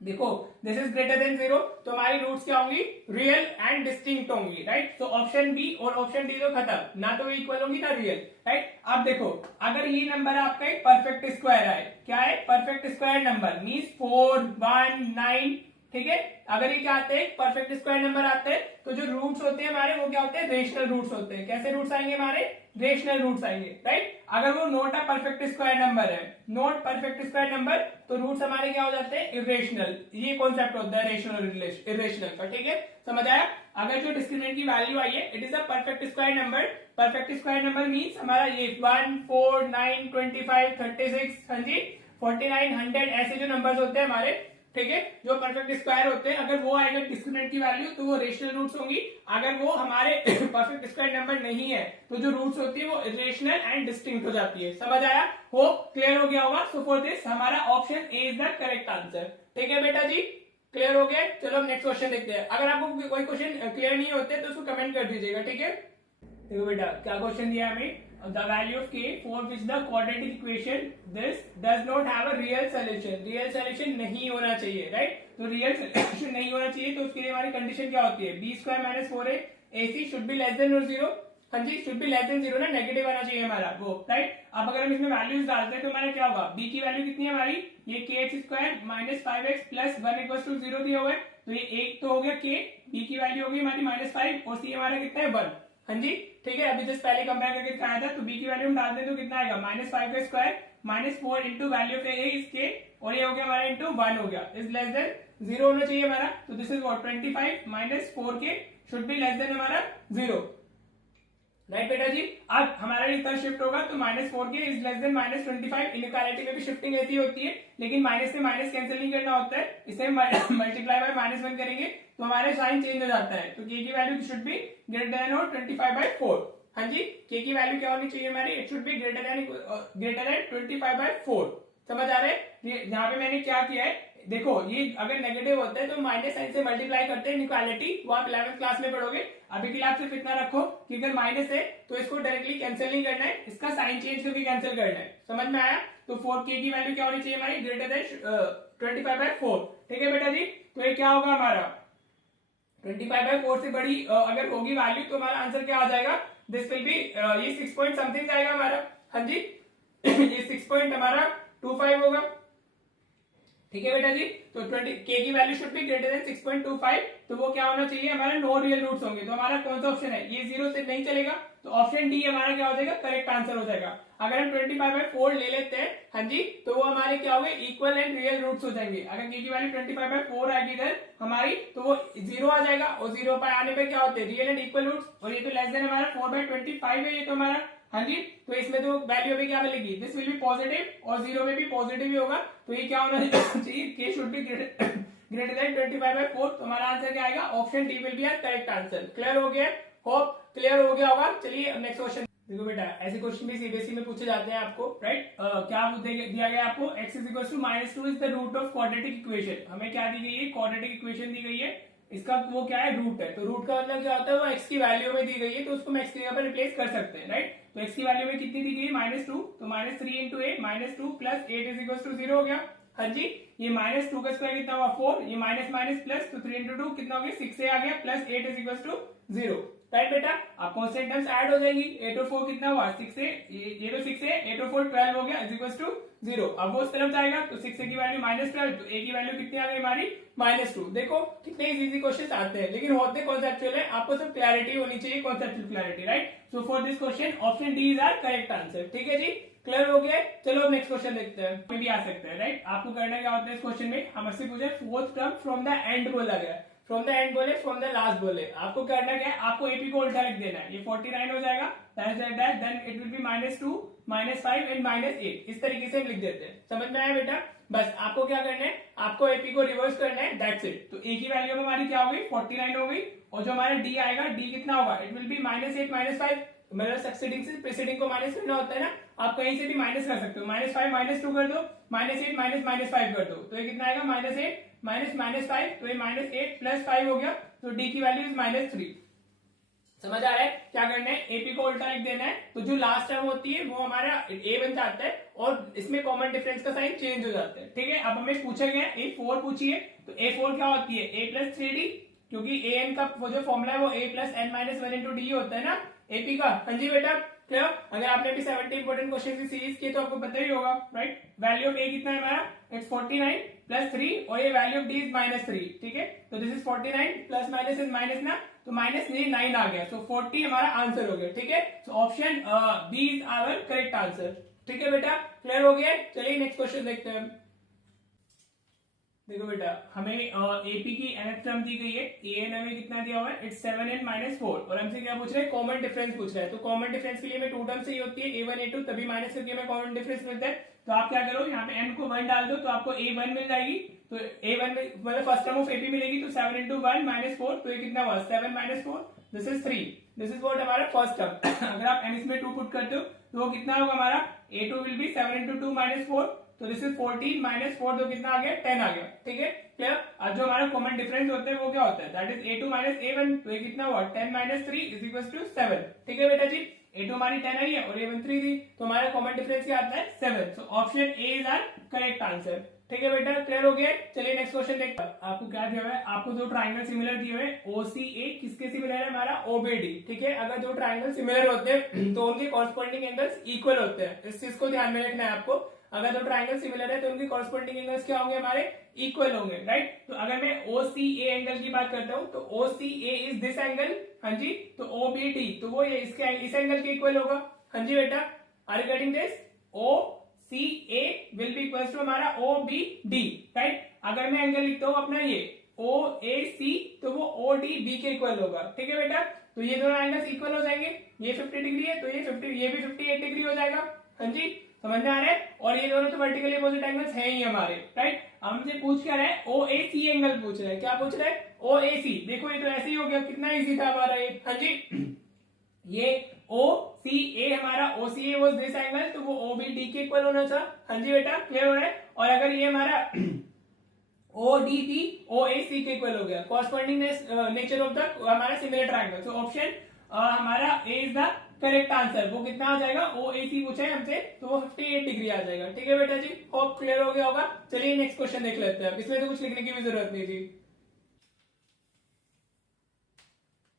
देखो दिस इज ग्रेटर देन 0, तो हमारी रूट्स क्या होंगी, रियल एंड डिस्टिंक्ट होंगी, राइट। तो ऑप्शन बी और ऑप्शन डी तो खत्म, ना तो इक्वल होंगी ना रियल, राइट। अब देखो अगर ये नंबर आपका एक परफेक्ट स्क्वायर है, क्या है परफेक्ट स्क्वायर नंबर, मींस 4, 1, 9, ठीक है। अगर ये क्या आते हैं परफेक्ट स्क्वायर नंबर आते हैं तो जो रूट्स होते हैं हमारे वो क्या होते हैं, रेशनल रूट्स होते हैं। कैसे रूट्स आएंगे हमारे, रेशनल रूट्स आएंगे, राइट। अगर वो not a perfect square number है, नॉट परफेक्ट स्क्वायर नंबर, तो रूट्स हमारे क्या हो जाते हैं, इरेशनल। ये कॉन्सेप्ट होता है रेशनल और इरेशनल का, ठीक है, समझ आया। अगर जो डिस्क्रिमिनेंट की वैल्यू आई है it is a perfect square number, perfect square number means हमारा ये 1, 4, 9, 25, 36, हाँ जी 49, 100 ऐसे जो नंबर्स होते हैं हमारे, ठीक है। जो परफेक्ट स्क्वायर होते हैं अगर वो आएगा डिस्क्रिमिनेंट की वैल्यू तो वो रेशनल रूट्स होंगी, अगर वो हमारे परफेक्ट स्क्वायर नंबर नहीं है तो जो रूट्स होती है वो इरेशनल एंड डिस्टिंक्ट हो जाती है। समझ आया? होप क्लियर हो गया होगा। सो फॉर दिस हमारा option A is the correct answer. ठीक है बेटा जी, क्लियर हो गया। चलो नेक्स्ट क्वेश्चन देखते हैं। अगर आपको कोई क्वेश्चन क्लियर नहीं होते तो उसको कमेंट कर दीजिएगा, ठीक है। देखो बेटा क्या क्वेश्चन दिया हमें, the value of k for which the quadratic equation this does not have a real solution. Real solution नहीं होना चाहिए, राइट। तो रियल सोल्यूशन नहीं होना चाहिए तो उसके लिए हमारी कंडीशन क्या होती है, b square minus 4ac should be less than और 0। हाँ जी, शुड बी लेस देन 0 ना, नेगेटिव आना चाहिए हमारा वो, राइट। अब अगर हम इसमें वैल्यूज डालते हैं तो हमारा क्या होगा, b की वैल्यू कितनी है हमारी, ये kx square minus 5x plus 1 equal to 0 दिया हुआ है, तो ये एक तो हो गया k, b की वैल्यू होगी हमारी -5 और c हमारा कितना है 1। हाँ जी, ठीक है। अभी जस्ट पहले कंपेयर करके दिखाया था, तो b की वैल्यू हम डालते हैं तो कितना आएगा, -5 का square -4 into value of a is k, और ये हो गया हमारा इंटू 1 हो गया, इज लेस देन 0 होना चाहिए हमारा। तो this is what 25 minus 4k should be less then हमारा 0, राइट बेटा जी। अब हमारा इतना शिफ्ट होगा तो -4k is less than -25। Inequality में भी शिफ्टिंग ऐसी होती है, लेकिन माइनस से माइनस कैंसिल नहीं करना होता है, इसे मल्टीप्लाई बाय -1 करेंगे तो हमारे साइन चेंज हो जाता है। तो k की वैल्यू शुड बी ग्रेटर देन और 25/4। हाँ जी, k की वैल्यू क्या होनी चाहिए हमारी, it should be greater than 25/4। समझ आ रहे हैं? यहाँ पे मैंने क्या किया है, देखो ये अगर नेगेटिव होता है तो माइनस साइन से मल्टीप्लाई करते हैं इनइक्वालिटी, वो आप 11th क्लास में पढ़ोगे। अभी के लिए आप सिर्फ इतना रखो कि अगर माइनस है तो इसको डायरेक्टली कैंसिल नहीं करना है, इसका साइन चेंज करके कैंसिल करना है। समझ में आया? तो 4k की वैल्यू क्या होनी चाहिए हमारी, ग्रेटर देन 25/4। ठीक है बेटा जी, तो ये क्या होगा हमारा 25/4 से बड़ी अगर होगी वैल्यू तो हमारा आंसर क्या आ जाएगा, दिस विल बी ये 6 पॉइंट समथिंग जाएगा हमारा। हाँ जी ये 6 पॉइंट हमारा 25 होगा। ठीक है बेटा जी, तो 20k की वैल्यू शुड बी ग्रेटर देन 6.25, तो वो क्या होना चाहिए हमारा नो रियल रूट्स होंगे। तो हमारा कौन सा ऑप्शन है, ये 0 से नहीं चलेगा, तो ऑप्शन डी हमारा क्या हो जाएगा, करेक्ट आंसर हो जाएगा। अगर हम 25/4 ले लेते हैं, हाँ जी, तो वो हमारे क्या हो गए, इक्वल एंड रियल रूट्स हो जाएंगे। अगर k की वैल्यू 25/4 आएगी इधर हमारी, तो वो 0 आ जाएगा, और 0 पर आने पर क्या होते हैं, रियल एंड इक्वल रूट्स, और ये तो लेस देन हमारा 4/25 है ये तो हमारा। हाँ जी, तो इसमें तो वैल्यू अभी क्या मिलेगी, दिस विल बी पॉजिटिव, और 0 में भी पॉजिटिव ही होगा, तो ये क्या होना चाहिए, k should be greater than 25/4। तो हमारा आंसर क्या आएगा, option D will be our correct answer. Clear हो गया? होप क्लियर हो गया होगा। चलिए नेक्स्ट क्वेश्चन देखो बेटा, ऐसे क्वेश्चन भी सीबीएसई में पूछे जाते हैं आपको, राइट। क्या दिया गया आपको, x is equal to -2 is the root of quadratic equation. हमें क्या दी गई है, क्वाड्रेटिक इक्वेशन दी गई है, इसका वो क्या है, रूट है। तो रूट का मतलब क्या होता है, वो x की वैल्यू में दी गई है, तो उसको हम x की जगह पर रिप्लेस कर सकते हैं, राइट। तो x की वैल्यू में कितनी दी गई, -2, तो -3 into 8, -2 plus 8 is equal to 0 हो गया। हाँ जी, ये -2 का स्क्वायर कितना हुआ 4, ये माइनस माइनस प्लस, तो 3 इंटू 2 कितना हो गया 6 से आ गया, plus 8 is equal to 0, right बेटा। अब कॉन्स्टेंट टर्म्स ऐड हो जाएंगी, 8 और 4 कितना हुआ 6 से, ये तो 6 है, 8 और 4 12 हो गया, इज इक्वल टू 0। अब वो उस तरफ जाएगा तो 6 की वैल्यू -12, तो a की वैल्यू कितनी आ गई हमारी -2। देखो कितने इजी क्वेश्चन आते हैं, लेकिन होते कॉन्सेप्चुअल है, आपको सब क्लैरिटी होनी चाहिए, conceptual clarity, right. So for this question option D is our correct answer. ठीक है जी, क्लियर हो गया। चलो अब नेक्स्ट क्वेश्चन देखते हैं, में भी आ सकते हैं, राइट। आपको करना क्या होता है इस क्वेश्चन में, हमसे पूछे fourth term from the end बोला गया, फ्रॉम द एंड बोले, फ्रॉम द लास्ट बोले। आपको करना क्या है, आपको एपी को उल्टा लिख देना है, ये 49 हो जाएगा, then it will be -2, -5 and -8, इस तरीके से हम लिख देते हैं। समझ में आया बेटा? बस आपको क्या करना है, आपको एपी को रिवर्स करना है, दैट्स इट। तो ए की वैल्यू हमारी क्या हो गई 49 हो गई, और जो हमारा डी आएगा, डी कितना होगा, इट विल बी -8 -5, मतलब सक्सीडिंग से प्रीसीडिंग को माइनस करना होता है ना, आप कहीं से भी माइनस कर सकते हो, -5 -2 कर दो, -8 -5 कर दो, तो ये कितना आएगा -8 -5, तो ये -8 प्लस 5 हो गया, तो डी की वैल्यू इज -3। समझ आ रहा है? क्या करना है, एपी को उल्टा लिख देना है, तो जो लास्ट टर्म होती है वो हमारा ए बन जाता है, और इसमें कॉमन डिफरेंस का साइन चेंज हो जाता है। ठीक है, अब हमें पूछा गया A4 पूछिए, तो A4 क्या होती है, a + 3d, क्योंकि an का वो जो फॉर्मूला है वो a + n - 1 × d होता है ना एपी का। हाँ जी बेटा, क्लियर। अगर आपने भी 70 इंपोर्टेंट क्वेश्चन की सीरीज की तो आपको पता ही होगा, राइट। वैल्यू ऑफ ए कितना है हमारा, इट्स 49 + 3, और ये वैल्यू ऑफ डी इज -3। ठीक है, तो this is 49 plus minus is minus ना, तो -9 आ गया, सो 40 हमारा आंसर हो गया। ठीक है, so option B is our correct answer. ठीक है बेटा, क्लियर हो गया। चलिए नेक्स्ट क्वेश्चन देखते हैं। देखो बेटा, हमें एपी की nth टर्म दी गई है, an हमें कितना दिया हुआ है, इट्स 7n - 4, और हमसे क्या पूछ रहे हैं, कॉमन डिफरेंस पूछ रहा है। तो कॉमन डिफरेंस के लिए हमें 2 टर्म चाहिए होती है, a1 a2, तभी माइनस करके हमें कॉमन डिफरेंस मिलता है। तो आप क्या करो, यहाँ पे n को 1 डाल दो, तो आपको a1 मिल जाएगी, तो A1 में मतलब फर्स्ट टर्म ऑफ AP मिलेगी, तो 7 into 1 minus 4, तो ये कितना हुआ 7 minus 4, this is 3, this is what हमारा फर्स्ट टर्म। अगर आप एम इसमें 2 पुट करते हो तो वो कितना होगा हमारा A2 will be 7 into 2 minus 4, तो दिस इज 14 minus 4, तो कितना आ गया 10 आ गया, ठीक है क्लियर। और जो हमारा कॉमन डिफरेंस होता है वो क्या होता है, that is A2 minus A1, तो ये कितना हुआ 10 minus 3 is equals to 7, ठीक है बेटा जी। A2 हमारी 10 आई है और A1 3 थी, तो हमारा कॉमन डिफरेंस क्या आता है 7, so option A is our correct answer, ठीक है बेटा क्लियर हो गया। चलिए नेक्स्ट क्वेश्चन देखते हैं। आपको क्या दिया हुआ है, आपको दो ट्राइंगल सिमिलर दिए हुए OCA किसके सिमिलर है, हमारा OBD, ठीक है। अगर दो ट्राइंगल सिमिलर होते हैं तो उनके कॉरस्पॉन्डिंग एंगल्स इक्वल होते हैं, इस चीज को ध्यान में रखना है आपको। अगर दो ट्राइंगल सिमिलर है तो उनके कॉरस्पॉन्डिंग एंगल्स क्या होंगे, हमारे इक्वल होंगे, राइट। तो अगर मैं OCA एंगल की बात करता हूं तो OCA इज दिस एंगल, हाँ जी, तो OBD तो वो ये इसके इस एंगल के इक्वल होगा, हाँ जी बेटा। Are you getting this, OCA will be equals to हमारा OBD, राइट। अगर मैं एंगल लिखता हूं अपना ये OAC तो वो ODB के इक्वल होगा, ठीक है बेटा। तो ये दोनों एंगल्स इक्वल हो जाएंगे, ये 50 डिग्री है तो ये भी 58 डिग्री हो जाएगा, हाँ जी समझ में आ रहा है। और ये दोनों तो वर्टिकली अपोजिट एंगल्स हैं ही हमारे, राइट। हमसे पूछ क्या रहा है, OAC एंगल पूछ रहा है, क्या पूछ रहा है OAC। देखो ये तो ऐसे ही हो गया, कितना इजी था हमारा ये, हाँ जी। ये OCA हमारा OCA वाज दिस एंगल, तो वो OBD के इक्वल होना था, हाँ जी बेटा क्लियर हो रहा है। और अगर ये हमारा ODB OAC के इक्वल हो गया, कॉरस्पॉन्डिंग नेचर ऑफ द हमारा सिमिलर ट्रायंगल, सो ऑप्शन हमारा ए इज द करेक्ट आंसर। वो कितना आ जाएगा, OAC पूछा है हमसे तो वो 58 डिग्री आ जाएगा, ठीक है बेटा जी। होप क्लियर हो गया होगा। चलिए नेक्स्ट क्वेश्चन देख लेते हैं, इसमें तो कुछ लिखने की भी जरूरत नहीं थी।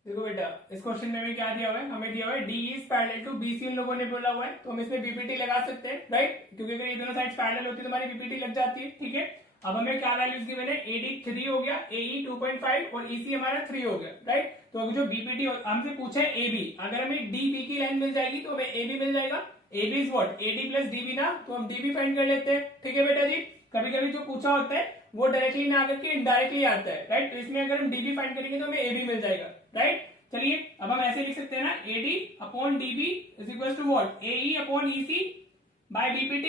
देखो बेटा इस क्वेश्चन में भी क्या दिया हुआ है, हमें दिया हुआ है D is parallel to BC, इन लोगों ने बोला हुआ है, तो हम इसमें BPT लगा सकते हैं, राइट, क्योंकि अगर ये दोनों साइड्स पैरेलल होती है तो हमारी BPT लग जाती है, ठीक है। अब हमें क्या वैल्यूज गिवन है, AD 3 हो गया, AE 2.5 और EC हमारा 3 हो गया, राइट। तो अगर जो BPT हमसे पूछे AB, अगर हमें DB की लाइन मिल जाएगी तो हमें AB मिल जाएगा। AB is what, AD plus DB ना, तो हम DB फाइंड कर लेते हैं, ठीक है बेटा जी। कभी कभी जो पूछा होता है वो डायरेक्टली ना आकर के इनडायरेक्टली आता है, राइट। तो इसमें अगर हम DB फाइंड करेंगे तो हमें AB मिल जाएगा, राइट। चलिए अब हम ऐसे लिख सकते हैं ना, AD upon DB is equal to what, AE upon EC by BPT,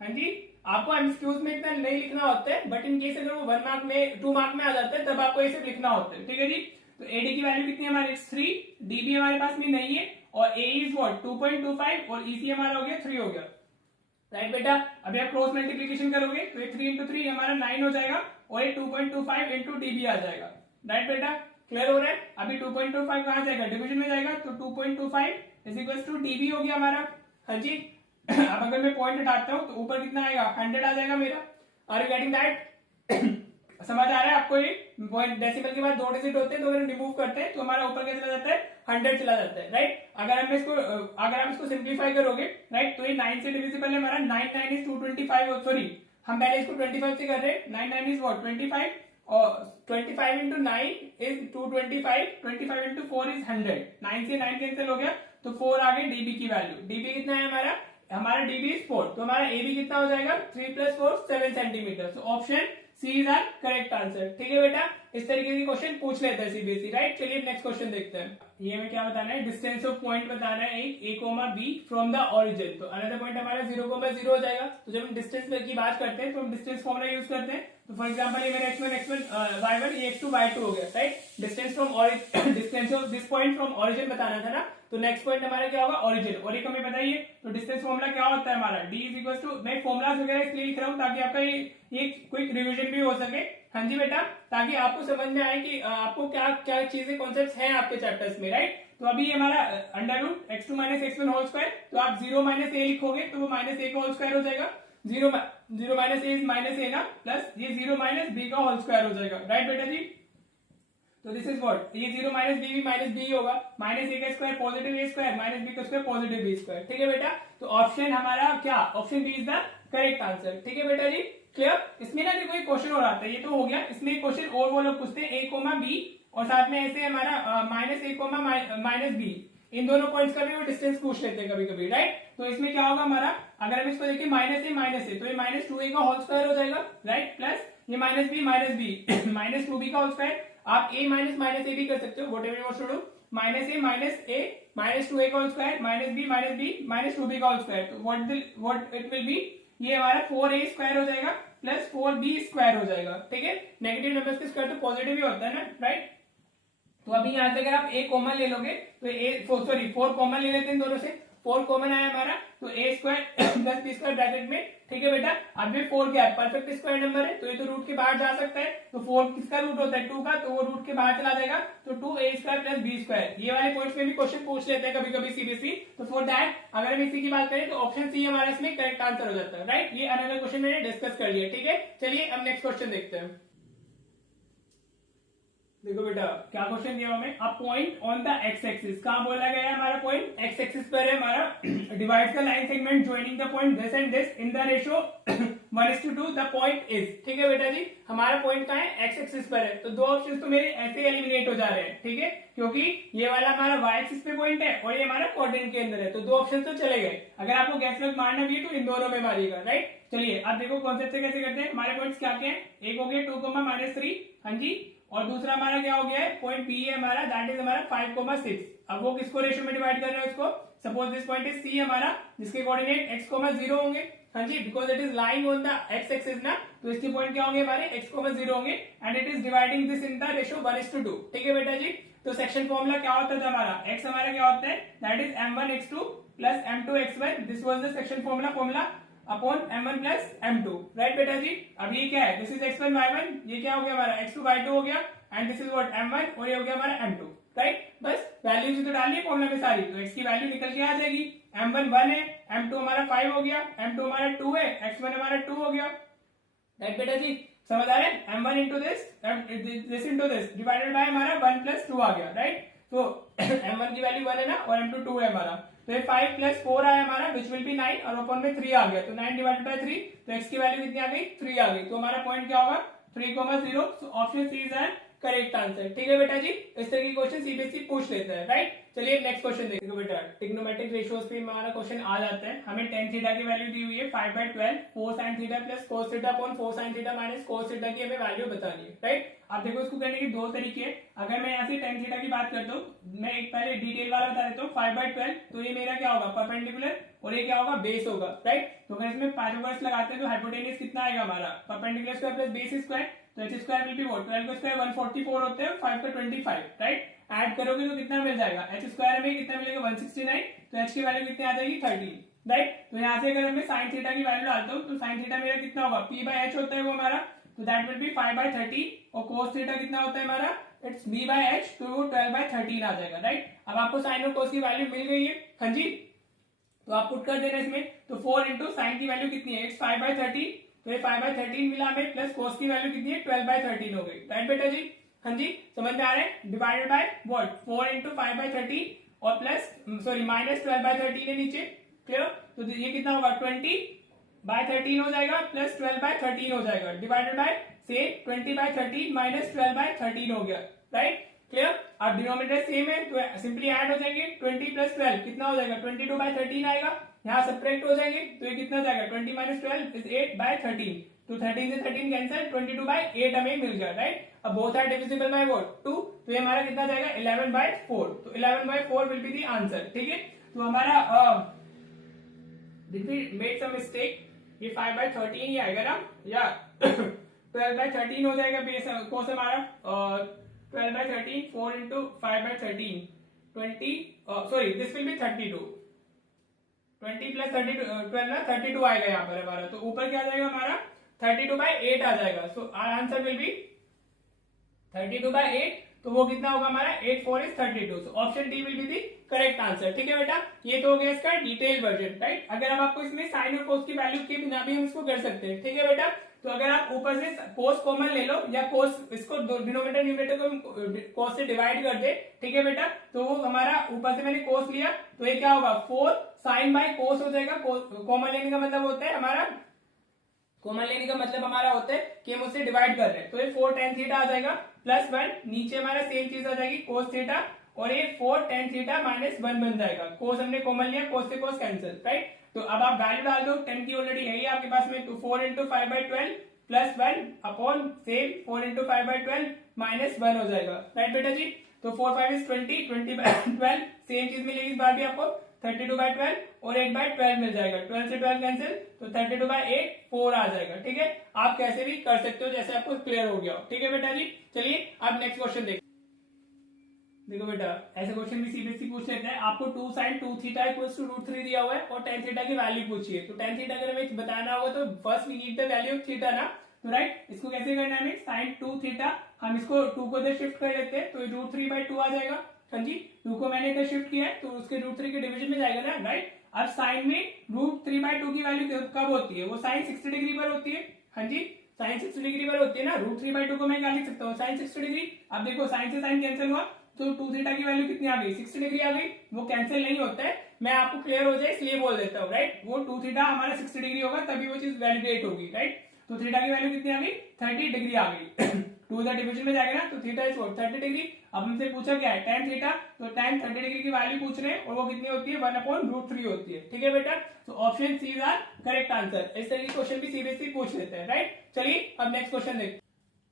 हाँ जी। आपको एमसीक्यूज में इतना नहीं लिखना होता है, बट इन केस अगर वो 1 मार्क में 2 मार्क में आ जाता है तब आपको ये सब लिखना होता है, ठीक है जी। तो AD की वैल्यू कितनी है हमारे 3, DB हमारे पास में नहीं है, और AE इज व्हाट 2.25 और EC हमारा हो गया 3 हो गया, राइट बेटा। अभी आप क्रॉस मल्टीप्लीकेशन करोगे तो ये 3 into 3 हमारा 9 हो जाएगा, और ये 2.25 into DB आ जाएगा, राइट बेटा क्लियर हो रहा है। अभी 2.25 कहां जाएगा, डिवीजन में जाएगा, तो 2.25 इज इक्वल टू DB हो गया हमारा, हाँ जी। अब अगर मैं पॉइंट हटाता हूं तो ऊपर कितना आएगा, 100 आ जाएगा मेरा। आर यू गेटिंग दैट, समझ आ रहा है आपको। ये पॉइंट डेसिमल के बाद 2 डिजिट होते हैं, तो अगर रिमूव करते हैं तो हमारा ऊपर क्या चला जाता है, 100 चला जाता है, राइट। अगर हम इसको सिंप्लीफाई करोगे, राइट, तो ये 9 से डिविजिबल है हमारा, 9 9 इज 225, सॉरी हम पहले इसको 25 से कर रहे हैं, 9 9 इज व्हाट 25, और 25 into 9 is 225, 25 into 4 is 100, 9 से 9 कैंसिल हो गया तो 4 आ गए DB की वैल्यू। DB कितना है हमारा DB is 4, तो हमारा AB कितना हो जाएगा 3 + 4 7 सेंटीमीटर, तो option C is our correct answer, ठीक है बेटा। इस तरीके के क्वेश्चन पूछ लेता है सीबीएसई, राइट। चलिए नेक्स्ट क्वेश्चन देखते हैं। ये हमें क्या बताना है, डिस्टेंस ऑफ पॉइंट बताना है एक A, B from the origin. तो अनदर पॉइंट हमारा 0, 0 हो जाएगा। तो जब हम डिस्टेंस की बात करते हैं तो हम डिस्टेंस फॉर्मूला यूज करते हैं। तो फॉर एग्जांपल ये मेरा x1 y1 ये x2 y2 हो गया, right. Distance of this point from origin बताना था ना, तो नेक्स्ट पॉइंट हमारा क्या होगा, ओरिजिन। और एक हमें बताइए तो डिस्टेंस फॉर्मूला क्या होता है हमारा, D इज इक्वल टू, मैं फॉर्मुलाज वगैरह इसलिए लिख रहा हूँ ताकि आपका ये क्विक रिवीजन भी हो सके, हाँ जी बेटा, ताकि आपको समझ में आए कि आपको क्या क्या चीजें कॉन्सेप्ट्स हैं आपके चैप्टर्स में, राइट। तो अभी ये हमारा √x2 - x1 होल स्क्वायर, तो आप 0 - a लिखोगे तो वो -a का होल स्क्वायर हो जाएगा, 0 - a इज -a ना, प्लस ये 0 - b का होल स्क्वायर हो जाएगा, राइट बेटा जी। तो दिस इज व्हाट, ये 0 - b भी -b होगा, -a का square positive a square -b का स्क्वायर पॉजिटिव b स्क्वायर, ठीक है बेटा। तो ऑप्शन हमारा क्या, option B is the correct answer, ठीक है बेटा जी क्लियर। इसमें ना देखो एक क्वेश्चन और आता है, ये तो हो गया, इसमें एक क्वेश्चन और वो लोग पूछते हैं A, B और साथ में ऐसे हमारा -a, -b, इन दोनों पॉइंट्स का भी वो डिस्टेंस पूछ लेते हैं कभी कभी, राइट। तो इसमें क्या होगा हमारा, अगर हम इसको देखिए -a तो ये -2a का होल स्क्वायर हो जाएगा, राइट, प्लस ये -b -2b का होल स्क्वायर। आप a -a भी कर सकते हो, whatever you want to do, -a -2a का होल स्क्वायर -b -2b का होल स्क्वायर। तो व्हाट इट विल बी, ये हमारा 4a स्क्वायर हो जाएगा प्लस 4b² हो जाएगा। ठीक है, नेगेटिव नंबर्स के स्क्वायर तो पॉजिटिव ही होता है ना, राइट। तो अभी यहाँ से अगर आप a कॉमन ले लोगे तो 4 कॉमन ले लेते हैं दोनों से, 4 कॉमन आया हमारा, तो a² प्लस b² ब्रैकेट में। ठीक है बेटा, अब ये 4 क्या है, परफेक्ट स्क्वायर नंबर है, तो ये तो रूट के बाहर जा सकता है, तो 4 किसका रूट होता है, 2 का, तो वो रूट के बाहर चला जाएगा, तो 2a² प्लस b²। ये वाले पॉइंट्स में भी क्वेश्चन पूछ लेते हैं कभी कभी सीबीएसई, तो फॉर दैट अगर हम इसी की बात करें तो ऑप्शन सी हमारा इसमें करेक्ट आंसर हो जाता है, राइट। ये अनदर क्वेश्चन मैंने डिस्कस कर लिया। ठीक है, चलिए अब नेक्स्ट क्वेश्चन देखते हैं। देखो बेटा क्या क्वेश्चन दिया हमें, अ point on the X axis, कहां बोला गया है हमारा पॉइंट एक्स एक्सिस पर है हमारा, divides the line segment joining the point this and this in the ratio 1:2 the point is. ठीक है बेटा जी, हमारा पॉइंट कहां है, एक्स एक्सिस पर है, तो दो ऑप्शंस तो मेरे ऐसे एलिमिनेट हो जा रहे हैं। ठीक है, क्योंकि ये वाला हमारा वाई एक्सिस पे पॉइंट है और ये हमारा क्वाड्रेंट के अंदर है, तो दो ऑप्शन तो चले गए। अगर आपको गैस लॉक मारना भी है तो इन दोनों में मारिएगा, राइट। चलिए अब देखो कॉन्सेप्ट से कैसे करते हैं। हमारे पॉइंट्स क्या क्या है, एक हो गया 2, -3, हाँ जी, और दूसरा हमारा क्या हो गया है, पॉइंट बी है हमारा, दैट इज हमारा 5,6। अब वो किसको रेशियो में डिवाइड कर रहे हैं उसको, suppose this point is C हमारा, जिसके कोऑर्डिनेट x,0 होंगे, हाँ जी, because it is lying on the X axis ना, तो इसके पॉइंट क्या होंगे हमारे x,0 होंगे, and it is dividing this in the ratio 1:2। ठीक है बेटा जी, तो सेक्शन फॉर्मूला क्या होता था हमारा, x हमारा क्या होता है, that is m1x2 plus m2x1, this was the section formula upon m1 plus m2, right बेटा जी। अब ये क्या है, दिस इज x1 y1, ये क्या हो गया हमारा x2 y2 हो गया, and this is what m1, और ये हो गया हमारा m2, राइट। बस वैल्यूज तो डालनी है फॉर्मूला में सारी, तो x की वैल्यू निकल के आ जाएगी, m1 1 है, m2 हमारा 5 हो गया, m2 हमारा 2 है, x1 हमारा 2 हो गया, राइट बेटा जी, समझ आ रहा है, m1 into this into this divided by हमारा 1 प्लस 2 आ गया, राइट। तो m1 की वैल्यू 1 है ना, और m2 2 है हमारा, तो ये 5 प्लस 4 आया हमारा, विच विल बी 9, और अपॉन में 3 आ गया, तो 9 डिवाइडेड बाय 3, तो x की वैल्यू कितनी आ गई, 3 आ गई, तो हमारा पॉइंट क्या होगा, 3,0। So option C is an correct answer. ठीक है बेटा जी, इस तरह की क्वेश्चन सीबीएसई पूछ लेता है, राइट। चलिए नेक्स्ट क्वेश्चन देखो बेटा, ट्रिग्नोमेट्रिक रेशियोज पे हमारा क्वेश्चन आ जाता है। हमें tan थीटा की वैल्यू दी हुई है 5/12 4 sin theta plus cos theta upon 4 sin theta minus cos theta की हमें वैल्यू बतानी है, राइट। आप देखो इसको करने के दो तरीके हैं। अगर मैं यहाँ से tan थीटा की बात करता हूँ, मैं एक पहले डिटेल वाला बता देता हूँ, 5/12, तो ये मेरा क्या होगा, परपेंडिकुलर, और ये क्या होगा, बेस होगा, राइट। तो अगर इसमें पाइथागोरस लगाते हैं तो हाइपोटेनस कितना आएगा हमारा, perpendicular square plus base square, तो h square will be what, 12 का स्क्वायर 144 होते हैं, 5 का 25, राइट। ऐड करोगे तो कितना मिल जाएगा, h स्क्वायर में कितना मिलेगा 169, तो h की वैल्यू कितनी आ जाएगी 13, राइट। तो यहाँ से अगर मैं sin थीटा की वैल्यू डालता हूँ तो sin थीटा मेरा कितना होगा, p/h होता है वो हमारा, तो दैट विल बी 5/13, और cos थीटा कितना होता है हमारा, इट्स b/h, तो वो 12/13 आ जाएगा, राइट। अब आपको sin और cos की वैल्यू मिल गई है, हाँ जी, तो आप पुट कर देना इसमें, तो 4 इंटू साइन की वैल्यू कितनी है, इट्स 5/13, तो ये 5/13 मिला हमें, प्लस cos की वैल्यू कितनी है 12/13 हो गई, राइट बेटा जी, हाँ जी, समझ में आ रहा है, डिवाइडेड बाय व्हाट 4 इंटू 5/13 और प्लस सॉरी माइनस 12/13 है नीचे, क्लियर। तो ये कितना होगा 20/13 हो जाएगा, प्लस 12/13 हो जाएगा, डिवाइडेड बाय से 20/13 माइनस 12/13 हो गया, राइट, क्लियर। अब डिनोमिनेटर सेम है तो सिंपली ऐड हो जाएंगे, 20 प्लस 12 कितना हो जाएगा 22/13 आएगा, यहाँ सब्ट्रैक्ट हो जाएंगे, तो ये कितना जाएगा 20 माइनस 12 इज 8/13, तो 13 से 13 कैंसिल, 22/8 हमें मिल गया, राइट। अब both are divisible by what 2, तो ये हमारा कितना जाएगा 11/4, तो 11/4 विल बी द आंसर। ठीक है, तो हमारा did we make some mistake, ये 5/13 ही आएगा ना, या 12/13 हो जाएगा बेस कोस हमारा, 12/13 4 into 5/13 20, sorry this will B 32, 20 plus 12 ना 32 आएगा यहाँ पर हमारा, तो ऊपर क्या आ जाएगा हमारा 32/8 आ जाएगा, so our answer will be 32/8, तो वो कितना होगा हमारा 8 4 is 32, so option D will be the correct answer. ठीक है बेटा, ये तो हो गया इसका डिटेल वर्जन, राइट। अगर अब आपको इसमें साइन और कोस की वैल्यू के बिना भी हम इसको कर सकते हैं, ठीक है बेटा। तो अगर आप ऊपर से कोस कॉमन ले लो, या कोस इसको डिनोमिनेटर न्यूमरेटर को कोस से डिवाइड कर दे, ठीक है बेटा, तो वो हमारा ऊपर से मैंने कोस लिया, तो ये क्या होगा 4 साइन बाय कोस हो जाएगा। कॉमन लेने का मतलब होता है हमारा, कॉमन लेने का मतलब हमारा होता है कि हम उससे डिवाइड कर रहे हैं, तो ये 4 tan थीटा आ जाएगा प्लस 1, नीचे हमारा सेम चीज आ जाएगी cos थीटा, और ये 4 tan थीटा माइनस 1 बन जाएगा, कोस हमने कॉमन लिया, कोस से कोस कैंसिल, राइट। तो अब आप वैल्यू डाल दो, 10 की ऑलरेडी है ही आपके पास में, तो 4 into 5/12 plus 1 upon same 4 into 5/12 minus 1 हो जाएगा, राइट बेटा जी। तो 4 5 इज 20, 20/12 सेम चीज मिलेगी इस बार भी आपको, 32/12 और 8/12 मिल जाएगा, 12 से 12 कैंसिल, तो 32/8 4 आ जाएगा। ठीक है, आप कैसे भी कर सकते हो जैसे आपको क्लियर हो गया हो। ठीक है बेटा जी, चलिए आप नेक्स्ट क्वेश्चन देखो बेटा, ऐसे क्वेश्चन भी सीबीएसई पूछ लेते हैं। आपको 2 sin 2 थीटा इक्वल्स टू √3 दिया हुआ है और tan थीटा की वैल्यू पूछी है। तो tan थीटा अगर हमें बताना होगा तो first we need the value of theta ना, तो राइट, इसको कैसे करना है हमें, sin 2 थीटा, हम इसको 2 को इधर शिफ्ट कर लेते हैं तो √3/2 आ जाएगा। हाँ जी, 2 को मैंने इधर शिफ्ट किया है तो उसके √3 के डिवीजन में जाएगा ना, राइट। अब साइन में √3/2 की वैल्यू कब होती है, वो साइन 60 डिग्री पर होती है। हाँ जी, साइन 60 डिग्री पर होती है ना, √3/2 को मैं क्या लिख सकता हूँ, साइन 60 डिग्री। अब देखो साइन से साइन कैंसिल हुआ तो 2 थीटा की वैल्यू कितनी आ गई, 60 डिग्री आ गई। वो कैंसिल नहीं होता है, मैं आपको क्लियर हो जाए इसलिए बोल देता हूँ, राइट। वो 2 थीटा हमारा 60 डिग्री होगा तभी वो चीज वैलिडेट होगी, राइट। तो थीटा की वैल्यू कितनी आ गई, 30 डिग्री आ गई। 2 इधर डिवीजन में जाएगा ना, तो थीटा इज 30 डिग्री। अब हमसे पूछा क्या है, tan थीटा, तो tan 30 डिग्री की वैल्यू पूछ रहे हैं और वो कितनी होती है, 1/√3 होती है। ठीक है बेटा, तो option C is our correct answer. इस तरह के क्वेश्चन भी सीबीएसई पूछ लेते हैं, राइट। चलिए अब नेक्स्ट क्वेश्चन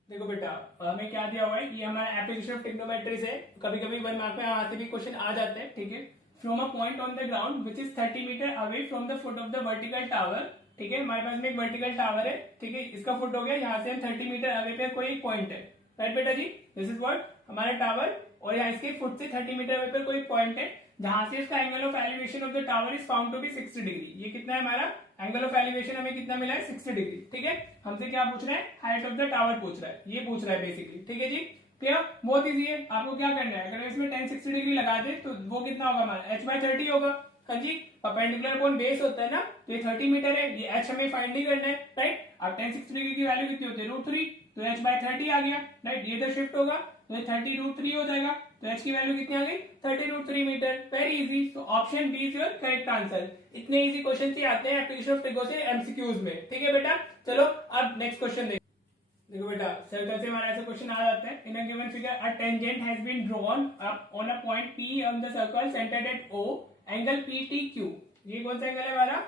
देखो बेटा, हमें क्या दिया हुआ है, ये हमारा एप्लीकेशन ऑफ ट्रिग्नोमेट्रीज है। कभी कभी 1 मार्क में यहाँ से भी क्वेश्चन आ जाते हैं। ठीक है, from a point on the ground which is 30 metre away from the foot of the vertical tower. ठीक है, हमारे पास में एक वर्टिकल टावर है। ठीक है, इसका फुट हो गया, यहाँ से हम 30 मीटर अवे पे कोई पॉइंट है, राइट बेटा जी। दिस इज व्हाट हमारा टावर, और यहाँ इसके फुट से 30 मीटर अवे पर कोई पॉइंट है जहां से इसका angle of elevation of the tower is found to be 60 degree. ये कितना है हमारा एंगल ऑफ एलिवेशन, हमें कितना मिला है, 60 डिग्री। ठीक है, हमसे क्या पूछ रहा है, हाइट ऑफ द टावर पूछ रहा है, ये पूछ रहा है बेसिकली। ठीक है जी, क्लियर, बहुत इजी है। आपको क्या करना है, अगर इसमें tan 60 डिग्री लगा दे तो वो कितना होगा हमारा, h/30 होगा। हाँ जी, परपेंडिकुलर अपॉन बेस होता है ना, तो ये 30 मीटर है, ये h हमें फाइंड नहीं करना है, राइट। अब tan 60 डिग्री की वैल्यू कितनी होती है, √3, तो h/30 आ गया, राइट। ये तो शिफ्ट होगा तो ये 30 √3 हो जाएगा, तो h की वैल्यू कितनी आ गई, 30 √3 मीटर। वेरी इजी, तो option B is your correct answer. इतने इजी क्वेश्चन ही आते हैं एप्लीकेशन ऑफ ट्रिगो से एमसीक्यूज में। ठीक है बेटा, चलो अब नेक्स्ट क्वेश्चन देखो बेटा, सर्कल से हमारा ऐसा क्वेश्चन आ जाता है। In a given figure a tangent has been drawn up on a point P on the circle centred at O, angle PTQ। ये कौन सा एंगल है हमारा,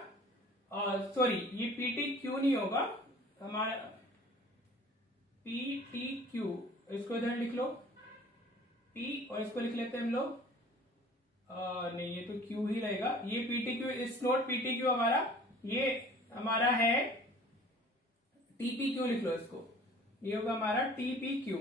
सॉरी ये PTQ नहीं होगा हमारा, PTQ, इसको इधर लिख लो P और इसको लिख लेते हैं हम लोग, नहीं ये तो Q ही रहेगा। ये PTQ इज नॉट PTQ हमारा, ये हमारा है TPQ, लिख लो इसको, ये होगा हमारा TPQ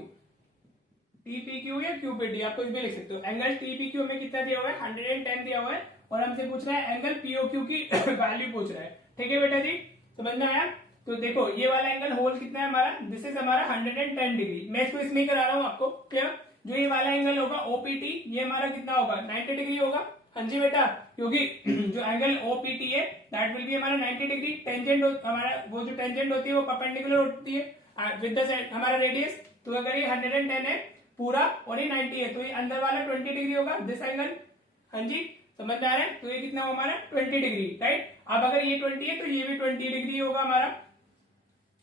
या QPT, आप कुछ भी लिख सकते हो। एंगल TPQ में कितना दिया हुआ है, 110 दिया हुआ है, और हमसे पूछ रहा है एंगल POQ की वैल्यू पूछ रहा है। ठीक है बेटा जी, समझ में आया। तो देखो ये वाला एंगल होल कितना है हमारा, दिस इज हमारा 110 डिग्री। मैं इसको इसमें करा रहा हूँ आपको, क्लियर। जो ये वाला एंगल होगा OPT, ये हमारा कितना होगा, 90 डिग्री होगा। हाँ जी बेटा, क्योंकि जो एंगल OPT है दैट विल बी हमारा 90 डिग्री। टेंजेंट हमारा, वो जो टेंजेंट होती है वो परपेंडिकुलर होती है विद द हमारा रेडियस। तो अगर ये 110 है पूरा और ये 90 है, तो ये अंदर वाला 20 डिग्री होगा, दिस एंगल। हाँ जी, समझ में आ रहा है। तो ये कितना होगा हमारा 20 डिग्री, राइट। अब अगर ये 20 है तो ये भी 20 डिग्री होगा हमारा,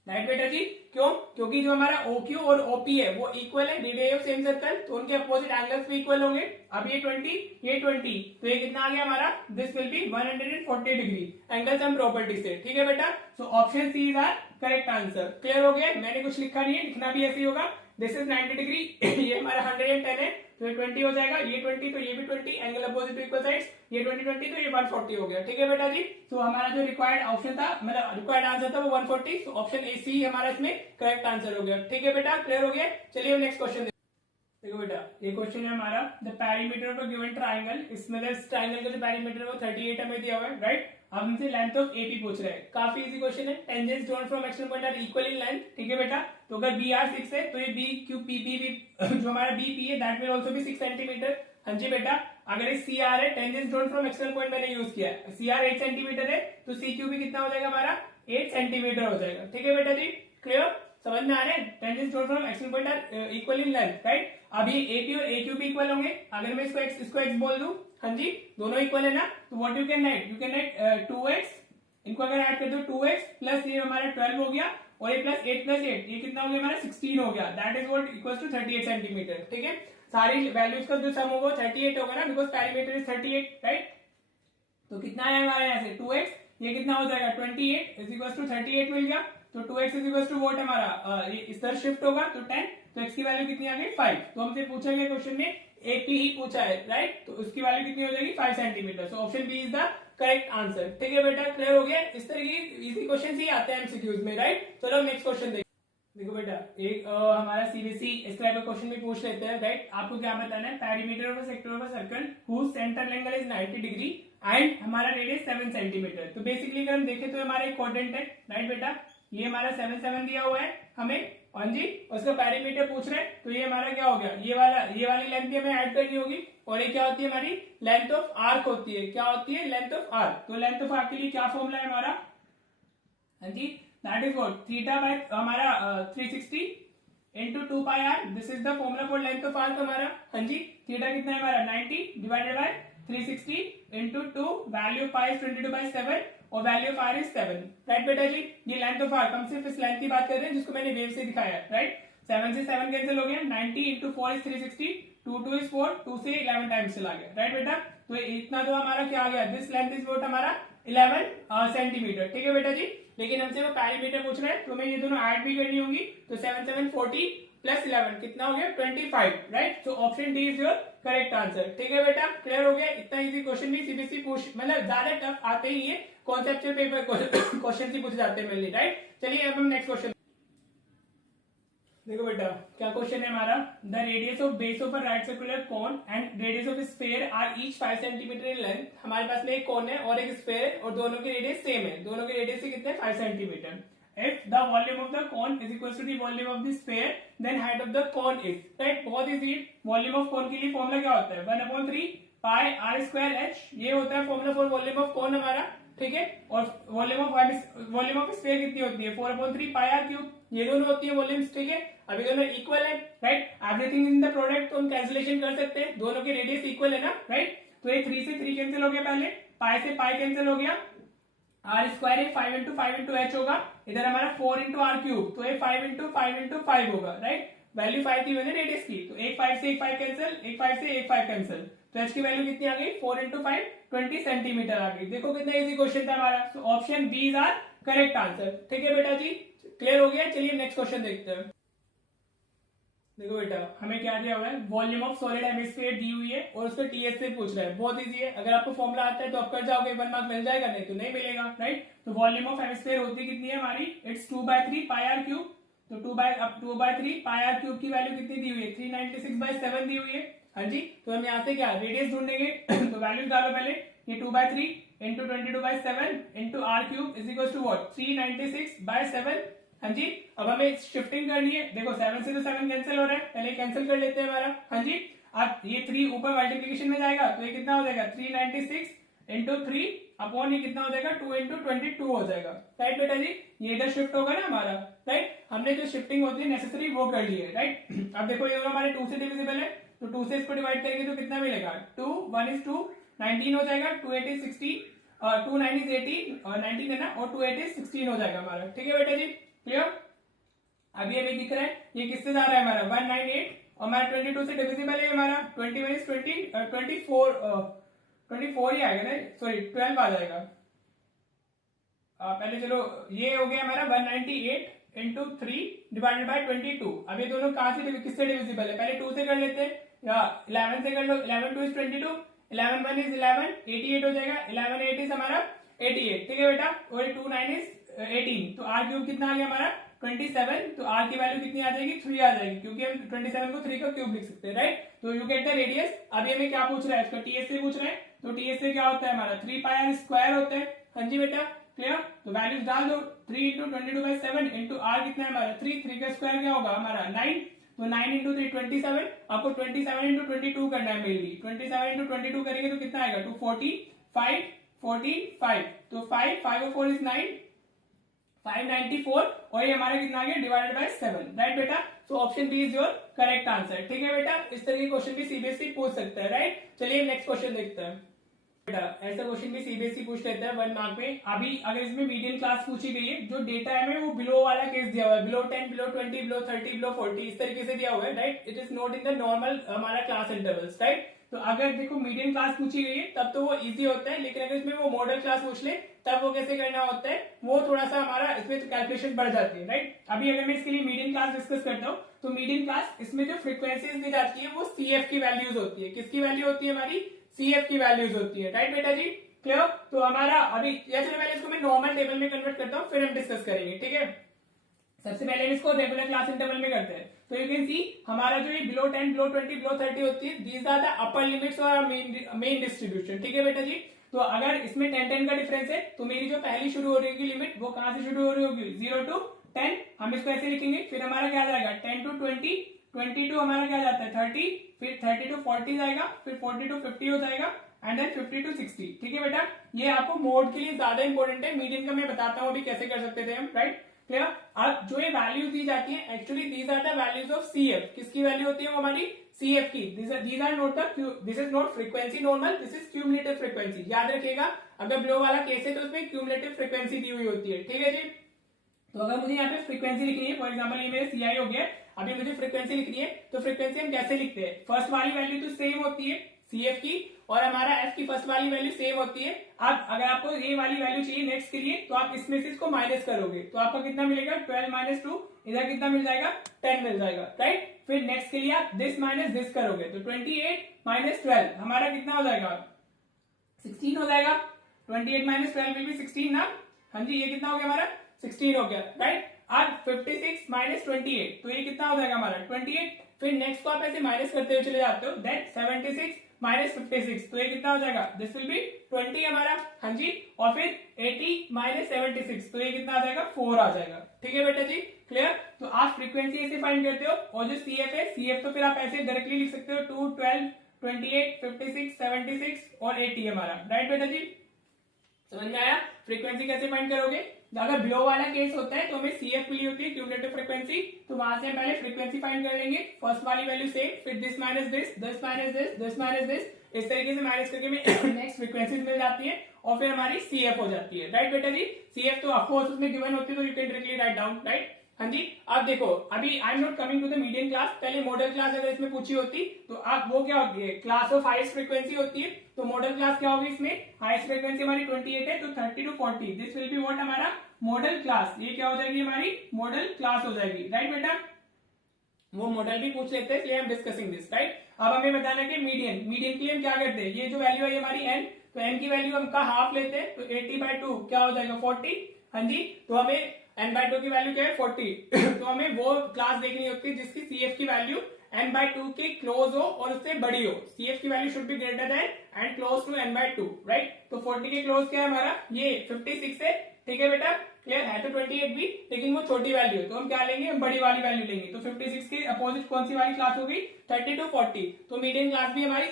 राइट बेटा जी। क्यों, क्योंकि जो हमारा OQ और OP है वो इक्वल है, रेडियस ऑफ सेम सर्कल, तो उनके अपोजिट एंगल्स भी इक्वल होंगे। अब ये 20 ये 20, तो ये कितना आ गया हमारा, this will be 140 degree angle sum property से। ठीक है बेटा, so option C is our correct answer. Clear हो गया, मैंने कुछ लिखा नहीं है, लिखना भी ऐसे ही होगा। दिस इज 90 डिग्री, ये हमारा 110 है, तो ये 20 हो जाएगा, ये 20 तो ये भी 20, angle opposite to equal sides, ये 20 20 तो ये 140 हो गया। ठीक है बेटा जी, तो हमारा जो रिक्वायर्ड ऑप्शन था, मतलब रिक्वायर्ड आंसर था वो 140, तो ऑप्शन ए सी हमारा इसमें करेक्ट आंसर हो गया। ठीक है बेटा, क्लियर हो गया। चलिए नेक्स्ट क्वेश्चन देखो बेटा, ये क्वेश्चन है हमारा, the perimeter of a given triangle, इसमें इस ट्रायंगल का जो पेरीमीटर है वो 38 हमें दिया हुआ है, राइट। अब हमसे लेंथ ऑफ AP पूछ रहे हैं, काफी इजी क्वेश्चन है। Tangents drawn from external point are equal in length. ठीक है बेटा, तो अगर BR 6 है तो ये BQPB जो हमारा BP है that will also be 6 centimetre. हाँ जी बेटा, अगर इस CR है, tangents drawn from external point मैंने यूज किया है, CR 8 सेंटीमीटर है, तो CQ भी कितना हो जाएगा हमारा 8 सेंटीमीटर हो जाएगा। ठीक है बेटा जी, क्लियर, समझ में आ रहा है। Tangents drawn from external point are equal in length, right. अब ये AP और AQ भी इक्वल होंगे, अगर मैं इसको x बोल दूं, हाँ जी दोनों इक्वल है ना, तो what you can write 2x, इनको अगर ऐड कर दो 2x प्लस ये हमारा 12 हो गया, और ये प्लस 8 प्लस 8 ये कितना हो गया हमारा 16 हो गया, that is what equals to 38 centimetre. ठीक है, सारी वैल्यूज का जो सम होगा 38 होगा ना, बिकॉज पेरीमीटर इज 38, राइट। तो कितना है हमारे यहाँ से 2x, ये कितना हो जाएगा 28 इज इक्वल्स टू 38 मिल गया, तो 2x is equals to what हमारा इस तरह शिफ्ट होगा तो 10, तो x की वैल्यू कितनी आ गई 5। तो हमसे पूछा गया क्वेश्चन में एक की ही पूछा है, राइट, तो उसकी वैल्यू कितनी हो जाएगी 5 centimetre. So option B is the correct answer. ठीक है बेटा, क्लियर हो गया। इस तरह की इजी क्वेश्चन ही आते हैं एमसीक्यूज में, राइट। चलो नेक्स्ट क्वेश्चन देखो बेटा, एक हमारा सीबीएसई इस टाइप का क्वेश्चन भी पूछ लेते हैं, राइट। आपको क्या बताना है, perimeter of a sector of a circle whose centre angle is 90 degree and हमारा रेडियस 7 सेंटीमीटर। तो बेसिकली अगर हम देखें तो हमारा एक क्वाड्रेंट है, राइट बेटा, ये हमारा 7 7 दिया हुआ है हमें, हाँ जी, उसका पेरीमीटर पूछ रहे हैं, तो ये हमारा क्या हो गया, ये वाली लेंथ भी हमें ऐड करनी होगी, और ये क्या होती है हमारी लेंथ ऑफ आर्क होती है, क्या होती है लेंथ ऑफ आर्क। तो लेंथ ऑफ आर्क के लिए क्या फॉर्मूला है हमारा, हाँ जी, that is what theta by हमारा 360 into 2 pi r, this is the formula for length of arc हमारा, हाँ जी। थीटा कितना है हमारा 90 divided by 360 into 2, value of pi 22/7 और value of r is 7, right बेटा जी। ये लेंथ ऑफ आर्क, हम सिर्फ इस लेंथ की बात कर रहे हैं जिसको मैंने वेव से दिखाया है, राइट। 7 से 7 कैंसिल हो गया, 90 into 4 is 360, 2 is 4, 2 से 11 टाइम्स चला गया, राइट बेटा। तो इतना तो हमारा क्या आ गया, दिस लेंथ इज व्हाट हमारा 11 सेंटीमीटर। ठीक है बेटा जी, लेकिन हमसे वो पेरीमीटर पूछ रहे हैं, तो हमें ये दोनों ऐड भी करनी होगी। तो 7 7 40 प्लस 11 कितना हो गया 25, right. So option D is your correct answer. ठीक है बेटा, क्लियर हो गया। इतना इजी क्वेश्चन भी सीबीएसई पूछ, मतलब ज्यादा टफ आते ही है, कॉन्सेप्चुअल पेपर क्वेश्चन ही पूछे जाते हैं मेनली, राइट। चलिए अब हम नेक्स्ट क्वेश्चन देखो बेटा, क्या क्वेश्चन है हमारा, the radius of base of a right circular cone and radius of sphere are each 5 centimetre in length. हमारे पास में एक कोन है और एक स्फीयर है, और दोनों की रेडियस सेम है, दोनों के रेडियस से कितने 5 centimetre. If the volume of the cone is equal to the volume of the sphere, then height of the cone is, right। बहुत इजी, वॉल्यूम ऑफ कोन के लिए फॉर्मूला क्या होता है 1/3 पाई आर स्क्वायर एच, ये होता है formula for volume of cone हमारा, ठीक है। और वॉल्यूम ऑफ स्फीयर कितनी होती है 4/3 पाई आर क्यूब, ये दोनों होती है वॉल्यूम्स, ठीक है। अभी दोनों इक्वल है, right, everything in the product, तो हम कैंसिलेशन कर सकते हैं, दोनों के रेडियस इक्वल है ना, राइट। तो ये 3 से 3 कैंसिल हो गया, पहले पाई से पाई कैंसिल हो गया, आर स्क्वायर है 5 into 5 into h होगा, इधर हमारा 4 into r क्यूब, तो ये 5 into 5 into 5 होगा, राइट। वैल्यू 5 की मैंने रेडियस की, तो एक 5 से एक 5 कैंसिल, एक 5 से एक 5 कैंसिल, तो h की वैल्यू कितनी आ गई 4 into 5 20 सेंटीमीटर आ गई। देखो कितना इजी क्वेश्चन था हमारा। So option B is our correct answer. ठीक है बेटा जी, क्लियर हो गया। चलिए नेक्स्ट क्वेश्चन देखते हैं। देखो बेटा, हमें क्या दिया हुआ है, वॉल्यूम ऑफ सॉलिड हेमिस्फीयर दी हुई है और उसको टीएस से पूछ रहा है। बहुत इजी है, अगर आपको फॉर्मूला आता है तो आप कर जाओगे, 1 मार्क मिल जाएगा, नहीं तो नहीं मिलेगा, राइट। तो वॉल्यूम ऑफ हेमिस्फीयर होती कितनी है हमारी, इट्स 2/3 पाई आर क्यूब। तो 2/3 पाई आर क्यूब की वैल्यू कितनी दी हुई है 396/7 दी हुई है, हाँ जी। तो हम यहाँ से क्या रेडियस ढूंढेंगे तो वैल्यू डालो पहले, ये 2/3 into 22/7 into r cube is equal to what 396/7, हाँ जी। अब हमें शिफ्टिंग करनी है, देखो 7 से तो 7 कैंसिल हो रहा है, पहले कैंसिल कर लेते हैं हमारा, हाँ जी। अब ये 3 ऊपर मल्टीप्लीकेशन में जाएगा, तो ये कितना हो जाएगा 396 इंटू 3 अपॉन ये कितना हो जाएगा 2 into 22 हो जाएगा, राइट बेटा जी। ये इधर शिफ्ट होगा ना हमारा, राइट। हमने जो शिफ्टिंग होती है नेसेसरी वो कर ली है, राइट। अब देखो ये हमारे 2 से डिविजिबल है, तो 2 से इसको डिवाइड करेंगे तो कितना मिलेगा 2 1 is 2 19 हो जाएगा, 2 8 is 60 और 2 9 is 18 और 19 है ना, और 2 8 is 16 हो जाएगा हमारा। ठीक है बेटा जी, क्लियर। अभी हमें दिख रहा है ये किससे जा रहा है हमारा 198 और हमारा 22 से डिविजिबल है हमारा 21 is 24 ही आएगा ना, सॉरी 12 आ जाएगा। पहले चलो ये हो गया हमारा 198 इंटू 3 डिवाइडेड बाय 22। अब ये दोनों कहां से किससे डिविजिबल है, पहले 2 से कर लेते हैं या 11 से कर लो, 11 2 is 22, 11 1 is 11, 88 हो जाएगा, 11 8 is हमारा 88, ठीक है बेटा। और 2 9 is 18, तो आर क्यूब कितना आ गया हमारा 27, तो आर की वैल्यू कितनी आ जाएगी 3 आ जाएगी, क्योंकि हम 27 को 3 का क्यूब लिख सकते हैं, राइट। तो यू गेट द रेडियस। अभी हमें क्या पूछ रहा है, इसको टीएस से पूछ रहे हैं, तो टीएस से क्या होता है हमारा 3 पाई आर स्क्वायर होता है, हाँ जी बेटा, क्लियर। तो वैल्यूज डाल दो, 3 इंटू 22/7 इंटू आर कितना है हमारा 3 का स्क्वायर क्या होगा हमारा 9, तो 9 इंटू 3 27, आपको 27 इंटू 22 करना है मेनली, 27 इंटू 22 करेंगे तो कितना आएगा 240 5 14 5, तो 5 5 और 4 is 9 594 और ये हमारा कितना आ गया डिवाइडेड बाय 7, राइट बेटा। So option B is your correct answer. ठीक है बेटा, इस तरह के क्वेश्चन भी सीबीएसई पूछ सकता है, राइट। चलिए नेक्स्ट क्वेश्चन देखते हैं बेटा। ऐसा क्वेश्चन भी सीबीएसई पूछ लेता है 1 मार्क में। अभी अगर इसमें मीडियन क्लास पूछी गई है, जो डेटा है वो बिलो वाला केस दिया हुआ है, बिलो 10 बिलो 20 बिलो 30 बिलो 40 इस तरीके से दिया हुआ है, right. It is not in the normal हमारा क्लास इंटरवल्स, राइट। तो अगर देखो मीडियन क्लास पूछी गई है तब तो वो इजी होता है, लेकिन अगर इसमें वो मॉडल क्लास पूछ ले तब वो कैसे करना होता है, वो थोड़ा सा हमारा इसमें तो कैलकुलेशन बढ़ जाती है, राइट। अभी अगर मैं इसके लिए मीडियन क्लास डिस्कस करता हूँ, तो मीडियन क्लास इसमें जो फ्रीक्वेंसीज दी जाती है वो CF की वैल्यूज होती है। किसकी वैल्यू होती है? हमारी CF की वैल्यूज होती है, राइट बेटा जी, क्लियर। तो हमारा अभी चलो पहले इसको मैं नॉर्मल टेबल में कन्वर्ट करता हूँ, फिर हम डिस्कस करेंगे, ठीक है। सबसे पहले हम इसको रेगुलर क्लास इंटरवल में करते हैं। तो यू कैन सी हमारा जो ये बिलो 10, बिलो 20, बिलो 30 होती है, these are the upper limits और मेन डिस्ट्रीब्यूशन, ठीक है बेटा जी। तो अगर इसमें 10-10 का डिफरेंस है तो मेरी जो पहली शुरू हो रही होगी लिमिट वो कहां से शुरू हो रही होगी? 0 to 10। हम इसको ऐसे लिखेंगे, फिर हमारा क्या जाएगा 10 to 20, 20 to हमारा क्या जाता है 30, फिर 30 to 40 जाएगा, फिर 40 to 50 हो जाएगा, एंड देन 50 to 60, ठीक है बेटा। ये आपको मोड के लिए ज्यादा इंपॉर्टेंट है, मीडियन का मैं बताता हूँ अभी कैसे कर सकते थे हम, राइट, क्लियर। अब जो ये वैल्यूज दी जाती है actually these are the values of CF। किसकी वैल्यू होती है वो? हमारी CF की। These are not the, this is not frequency normal, this is cumulative frequency. याद रखिएगा, अगर बिलो वाला केस है तो उसमें क्यूमुलेटिव फ्रीक्वेंसी दी हुई होती है, ठीक है जी। तो अगर मुझे यहाँ पे फ्रीक्वेंसी लिखनी है, फॉर एग्जाम्पल ये मेरे CI हो गया, अभी मुझे फ्रीक्वेंसी लिखनी है, तो फ्रीक्वेंसी हम कैसे लिखते हैं? फर्स्ट वाली वैल्यू तो सेम होती है CF की, और हमारा F की फर्स्ट वाली वैल्यू सेम होती है। अब अगर आपको ये वाली वैल्यू चाहिए नेक्स्ट के लिए, तो आप इसमें से इसको माइनस करोगे, तो आपको कितना मिलेगा? 12 - 2, इधर कितना मिल जाएगा? 10 मिल जाएगा, राइट। फिर नेक्स्ट के लिए आप दिस माइनस दिस करोगे, तो 28 - 12 हमारा कितना हो जाएगा? 16 हो जाएगा। 28 - 12 विल बी 16 ना। हाँ जी, ये कितना हो गया हमारा? 16 हो गया, राइट। अब 56 - 28, तो ये कितना हो जाएगा हमारा? 28। फिर नेक्स्ट को आप ऐसे माइनस करते हुए चले जाते हो, दैट 76 - 56, तो ये कितना हो जाएगा? दिस विल बी 20 हमारा, हाँ जी। और फिर 80 - 76, तो ये कितना आ जाएगा? 4 आ जाएगा, ठीक है बेटा जी, क्लियर। तो आप फ्रीक्वेंसी ऐसे फाइंड करते हो, और जो CF है, CF तो फिर आप ऐसे डायरेक्टली लिख सकते हो 2, 12, 28, 56, 76 और 80 हमारा, राइट बेटा जी। समझ में आया? फ्रीक्वेंसी कैसे फाइंड करोगे? अगर बिलो वाला केस होता है तो हमें CF मिली होती है, क्यूमुलेटिव फ्रीक्वेंसी, तो वहां से हम पहले फ्रीक्वेंसी फाइंड कर लेंगे, फर्स्ट वाली वैल्यू सेम, फिर this minus this, this minus this, this minus this, इस तरीके से माइनस करके हमें नेक्स्ट फ्रीक्वेंसीज मिल जाती है, और फिर हमारी CF हो जाती है, राइट बेटा जी। CF तो ऑफकोर्स उसमें गिवन होती है, तो you can directly write down, right. हाँ जी। अब देखो, अभी I am not coming to the median class, पहले मॉडल क्लास अगर इसमें पूछी होती तो आप वो क्या होती है? क्लास ऑफ हाईएस्ट फ्रीक्वेंसी होती है। तो मॉडल क्लास क्या होगी? इसमें हाईएस्ट फ्रीक्वेंसी हमारी 28 है, तो 30 to 40 this will be what? हमारा मॉडल क्लास। ये क्या हो जाएगी? हमारी मॉडल क्लास हो जाएगी, राइट बेटा। वो मॉडल भी पूछ लेते हैं, इसलिए हम डिस्कसिंग दिस, राइट। अब हमें बताना है कि मीडियन के लिए हम क्या करते हैं? ये जो वैल्यू है हमारी n, तो n की वैल्यू हम का हाफ लेते हैं, तो 80/2 क्या हो जाएगा? 40, हाँ जी। तो हमें n/2 की वैल्यू क्या है? 40 तो हमें वो क्लास देखनी होती है जिसकी CF की वैल्यू n/2 के क्लोज हो और उससे बड़ी हो। CF की वैल्यू should be greater than and close to n/2, right. तो 40 के क्लोज क्या है हमारा? ये 56 है, ठीक है बेटा, क्लियर है। तो 28 भी, लेकिन वो छोटी वैल्यू है, तो हम क्या लेंगे? हम बड़ी वाली वैल्यू लेंगे। तो 56 के अपोजिट कौन सी वाली क्लास होगी? 30 to 40, तो मीडियन क्लास भी हमारी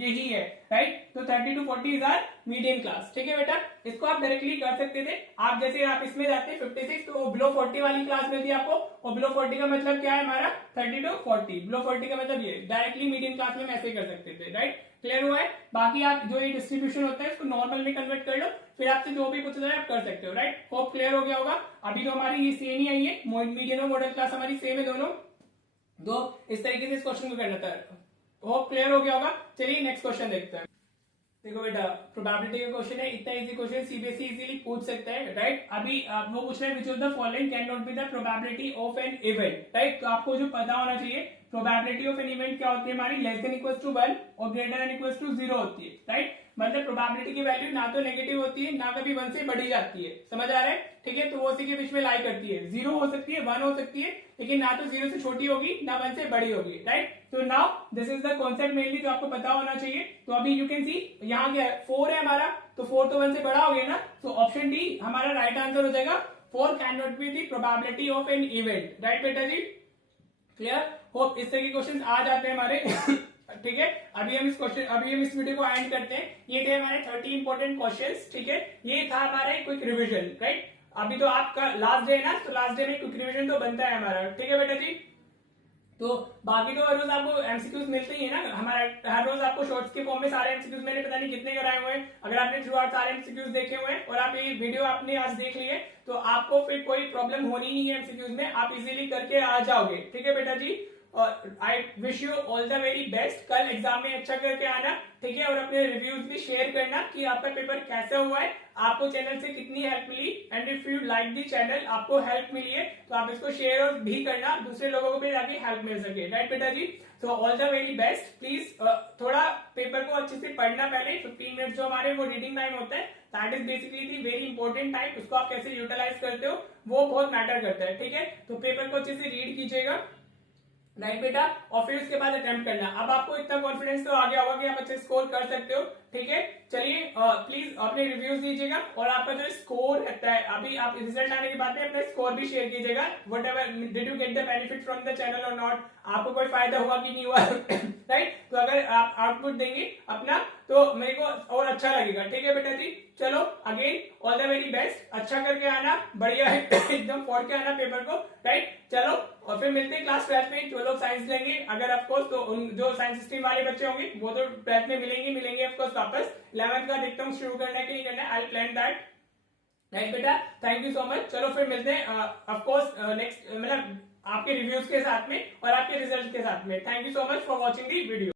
यही है, राइट। तो 30 to 40 is our median class, ठीक है बेटा। इसको आप डायरेक्टली कर सकते थे, आप जैसे आप इसमें जाते 56, तो बिलो 40 वाली क्लास मिलती है आपको, और बिलो 40 का मतलब क्या है हमारा? 30 to 40, बिलो 40 का मतलब ये डायरेक्टली मीडियन क्लास में हम ऐसे कर सकते थे, राइट। क्लियर हुआ है? बाकी आप जो ये डिस्ट्रीब्यूशन होता है इसको नॉर्मल में कन्वर्ट कर लो, फिर आपसे जो भी पूछा जाए आप कर सकते हो, राइट। होप क्लियर हो गया होगा। अभी तो हमारी ये सेम ही आई है, मीडियन और मॉडल क्लास हमारी सेम है दोनों, दो इस तरीके से इस क्वेश्चन को करना था। होप क्लियर हो गया होगा। चलिए नेक्स्ट क्वेश्चन देखते हैं। देखो बेटा, प्रोबेबिलिटी का क्वेश्चन है, इतना इजी क्वेश्चन सीबीएसई इजीली पूछ सकता है, राइट। अभी आप वो पूछ रहे हैं which of the following can not be the probability of an event, right. तो आपको जो पता होना चाहिए प्रोबेबिलिटी ऑफ एन इवेंट क्या होती है हमारी? लेस देन इक्वल टू 1 और ग्रेटर देन इक्वल टू 0 होती है, राइट। मतलब प्रोबेबिलिटी की वैल्यू ना तो नेगेटिव होती है ना कभी 1 से बढ़ी जाती है, समझ आ रहा है? ठीक है, तो वो उसी के बीच में लाई करती है, 0 हो सकती है, 1 हो सकती है, लेकिन ना तो 0 से छोटी होगी ना 1 से बड़ी होगी, राइट। तो now this is the concept mainly जो आपको पता होना चाहिए। तो अभी यू कैन सी यहाँ क्या है? 4 है हमारा, तो 4 तो 1 से बड़ा हो गया ना, तो ऑप्शन डी हमारा राइट आंसर हो जाएगा। 4 can not be the probability of an event, right बेटा जी, क्लियर। होप इस तरह के क्वेश्चन आ जाते हैं हमारे ठीक है। अभी हम इस वीडियो को एंड करते हैं। ये थे हमारे 30 इंपॉर्टेंट क्वेश्चंस, ठीक है। ये था हमारा क्विक रिवीजन, राइट। अभी तो आपका लास्ट डे है ना, तो लास्ट डे में क्विक रिवीजन तो बनता है हमारा, ठीक है बेटा जी। तो बाकी तो हर रोज आपको एमसीक्यूज मिलते ही है ना, हमारा हर रोज आपको शॉर्ट्स के फॉर्म में सारे एमसीक्यूज मैंने पता नहीं कितने कराए हुए हैं। अगर आपने थ्रू आउट सारे एमसीक्यूज देखे हुए हैं और आप ये वीडियो आपने आज देख लिए, तो आपको फिर कोई प्रॉब्लम होनी नहीं है एमसीक्यूज में, आप इजीली करके आ जाओगे, ठीक है बेटा जी। और I wish you all the very best. कल एग्जाम में अच्छा करके आना, ठीक है, और अपने रिव्यूज भी शेयर करना कि आपका पेपर कैसा हुआ है, आपको चैनल से कितनी हेल्प मिली। And if you like the channel, आपको हेल्प मिली है तो आप इसको शेयर और भी करना, दूसरे लोगों को भी जाके हेल्प मिल सके, राइट बेटा जी। So all the very best. Please थोड़ा पेपर को अच्छे से पढ़ना पहले। 15 मिनट जो हमारे वो रीडिंग टाइम होता है, that is basically the very important time. उसको आप कैसे यूटिलाइज करते हो वो बहुत मैटर करता है, ठीक है। तो पेपर को अच्छे से रीड कीजिएगा, राइट बेटा, और फिर उसके बाद अटेम्प्ट करना। अब आपको इतना कॉन्फिडेंस तो आ गया होगा कि आप अच्छे स्कोर कर सकते हो, ठीक है। चलिए प्लीज अपने रिव्यूज दीजिएगा, और आपका जो स्कोर रहता है, अभी आप रिजल्ट आने के बाद में अपना स्कोर भी शेयर कीजिएगा। What ever did you get the benefit from the channel और नॉट, आपको कोई फायदा हुआ कि नहीं हुआ, राइट। तो अगर आप आउटपुट देंगे अपना तो मेरे को और अच्छा लगेगा, ठीक है बेटा जी। चलो again all the very best, अच्छा करके आना, बढ़िया है एकदम फोड़ के आना पेपर को, राइट। चलो और फिर मिलते हैं क्लास 12 में। जो लोग साइंस लेंगे अगर ऑफकोर्स, तो उन जो साइंस स्ट्रीम वाले बच्चे होंगे वो तो 12 में मिलेंगे ऑफकोर्स वापस। 11th का देखता हूँ शुरू करना है कि नहीं करना है, आई प्लान दैट, राइट बेटा। Thank you so much. चलो फिर मिलते हैं ऑफकोर्स नेक्स्ट, मतलब आपके रिव्यूज के साथ में और आपके रिजल्ट के साथ में। Thank you so much for watching the video.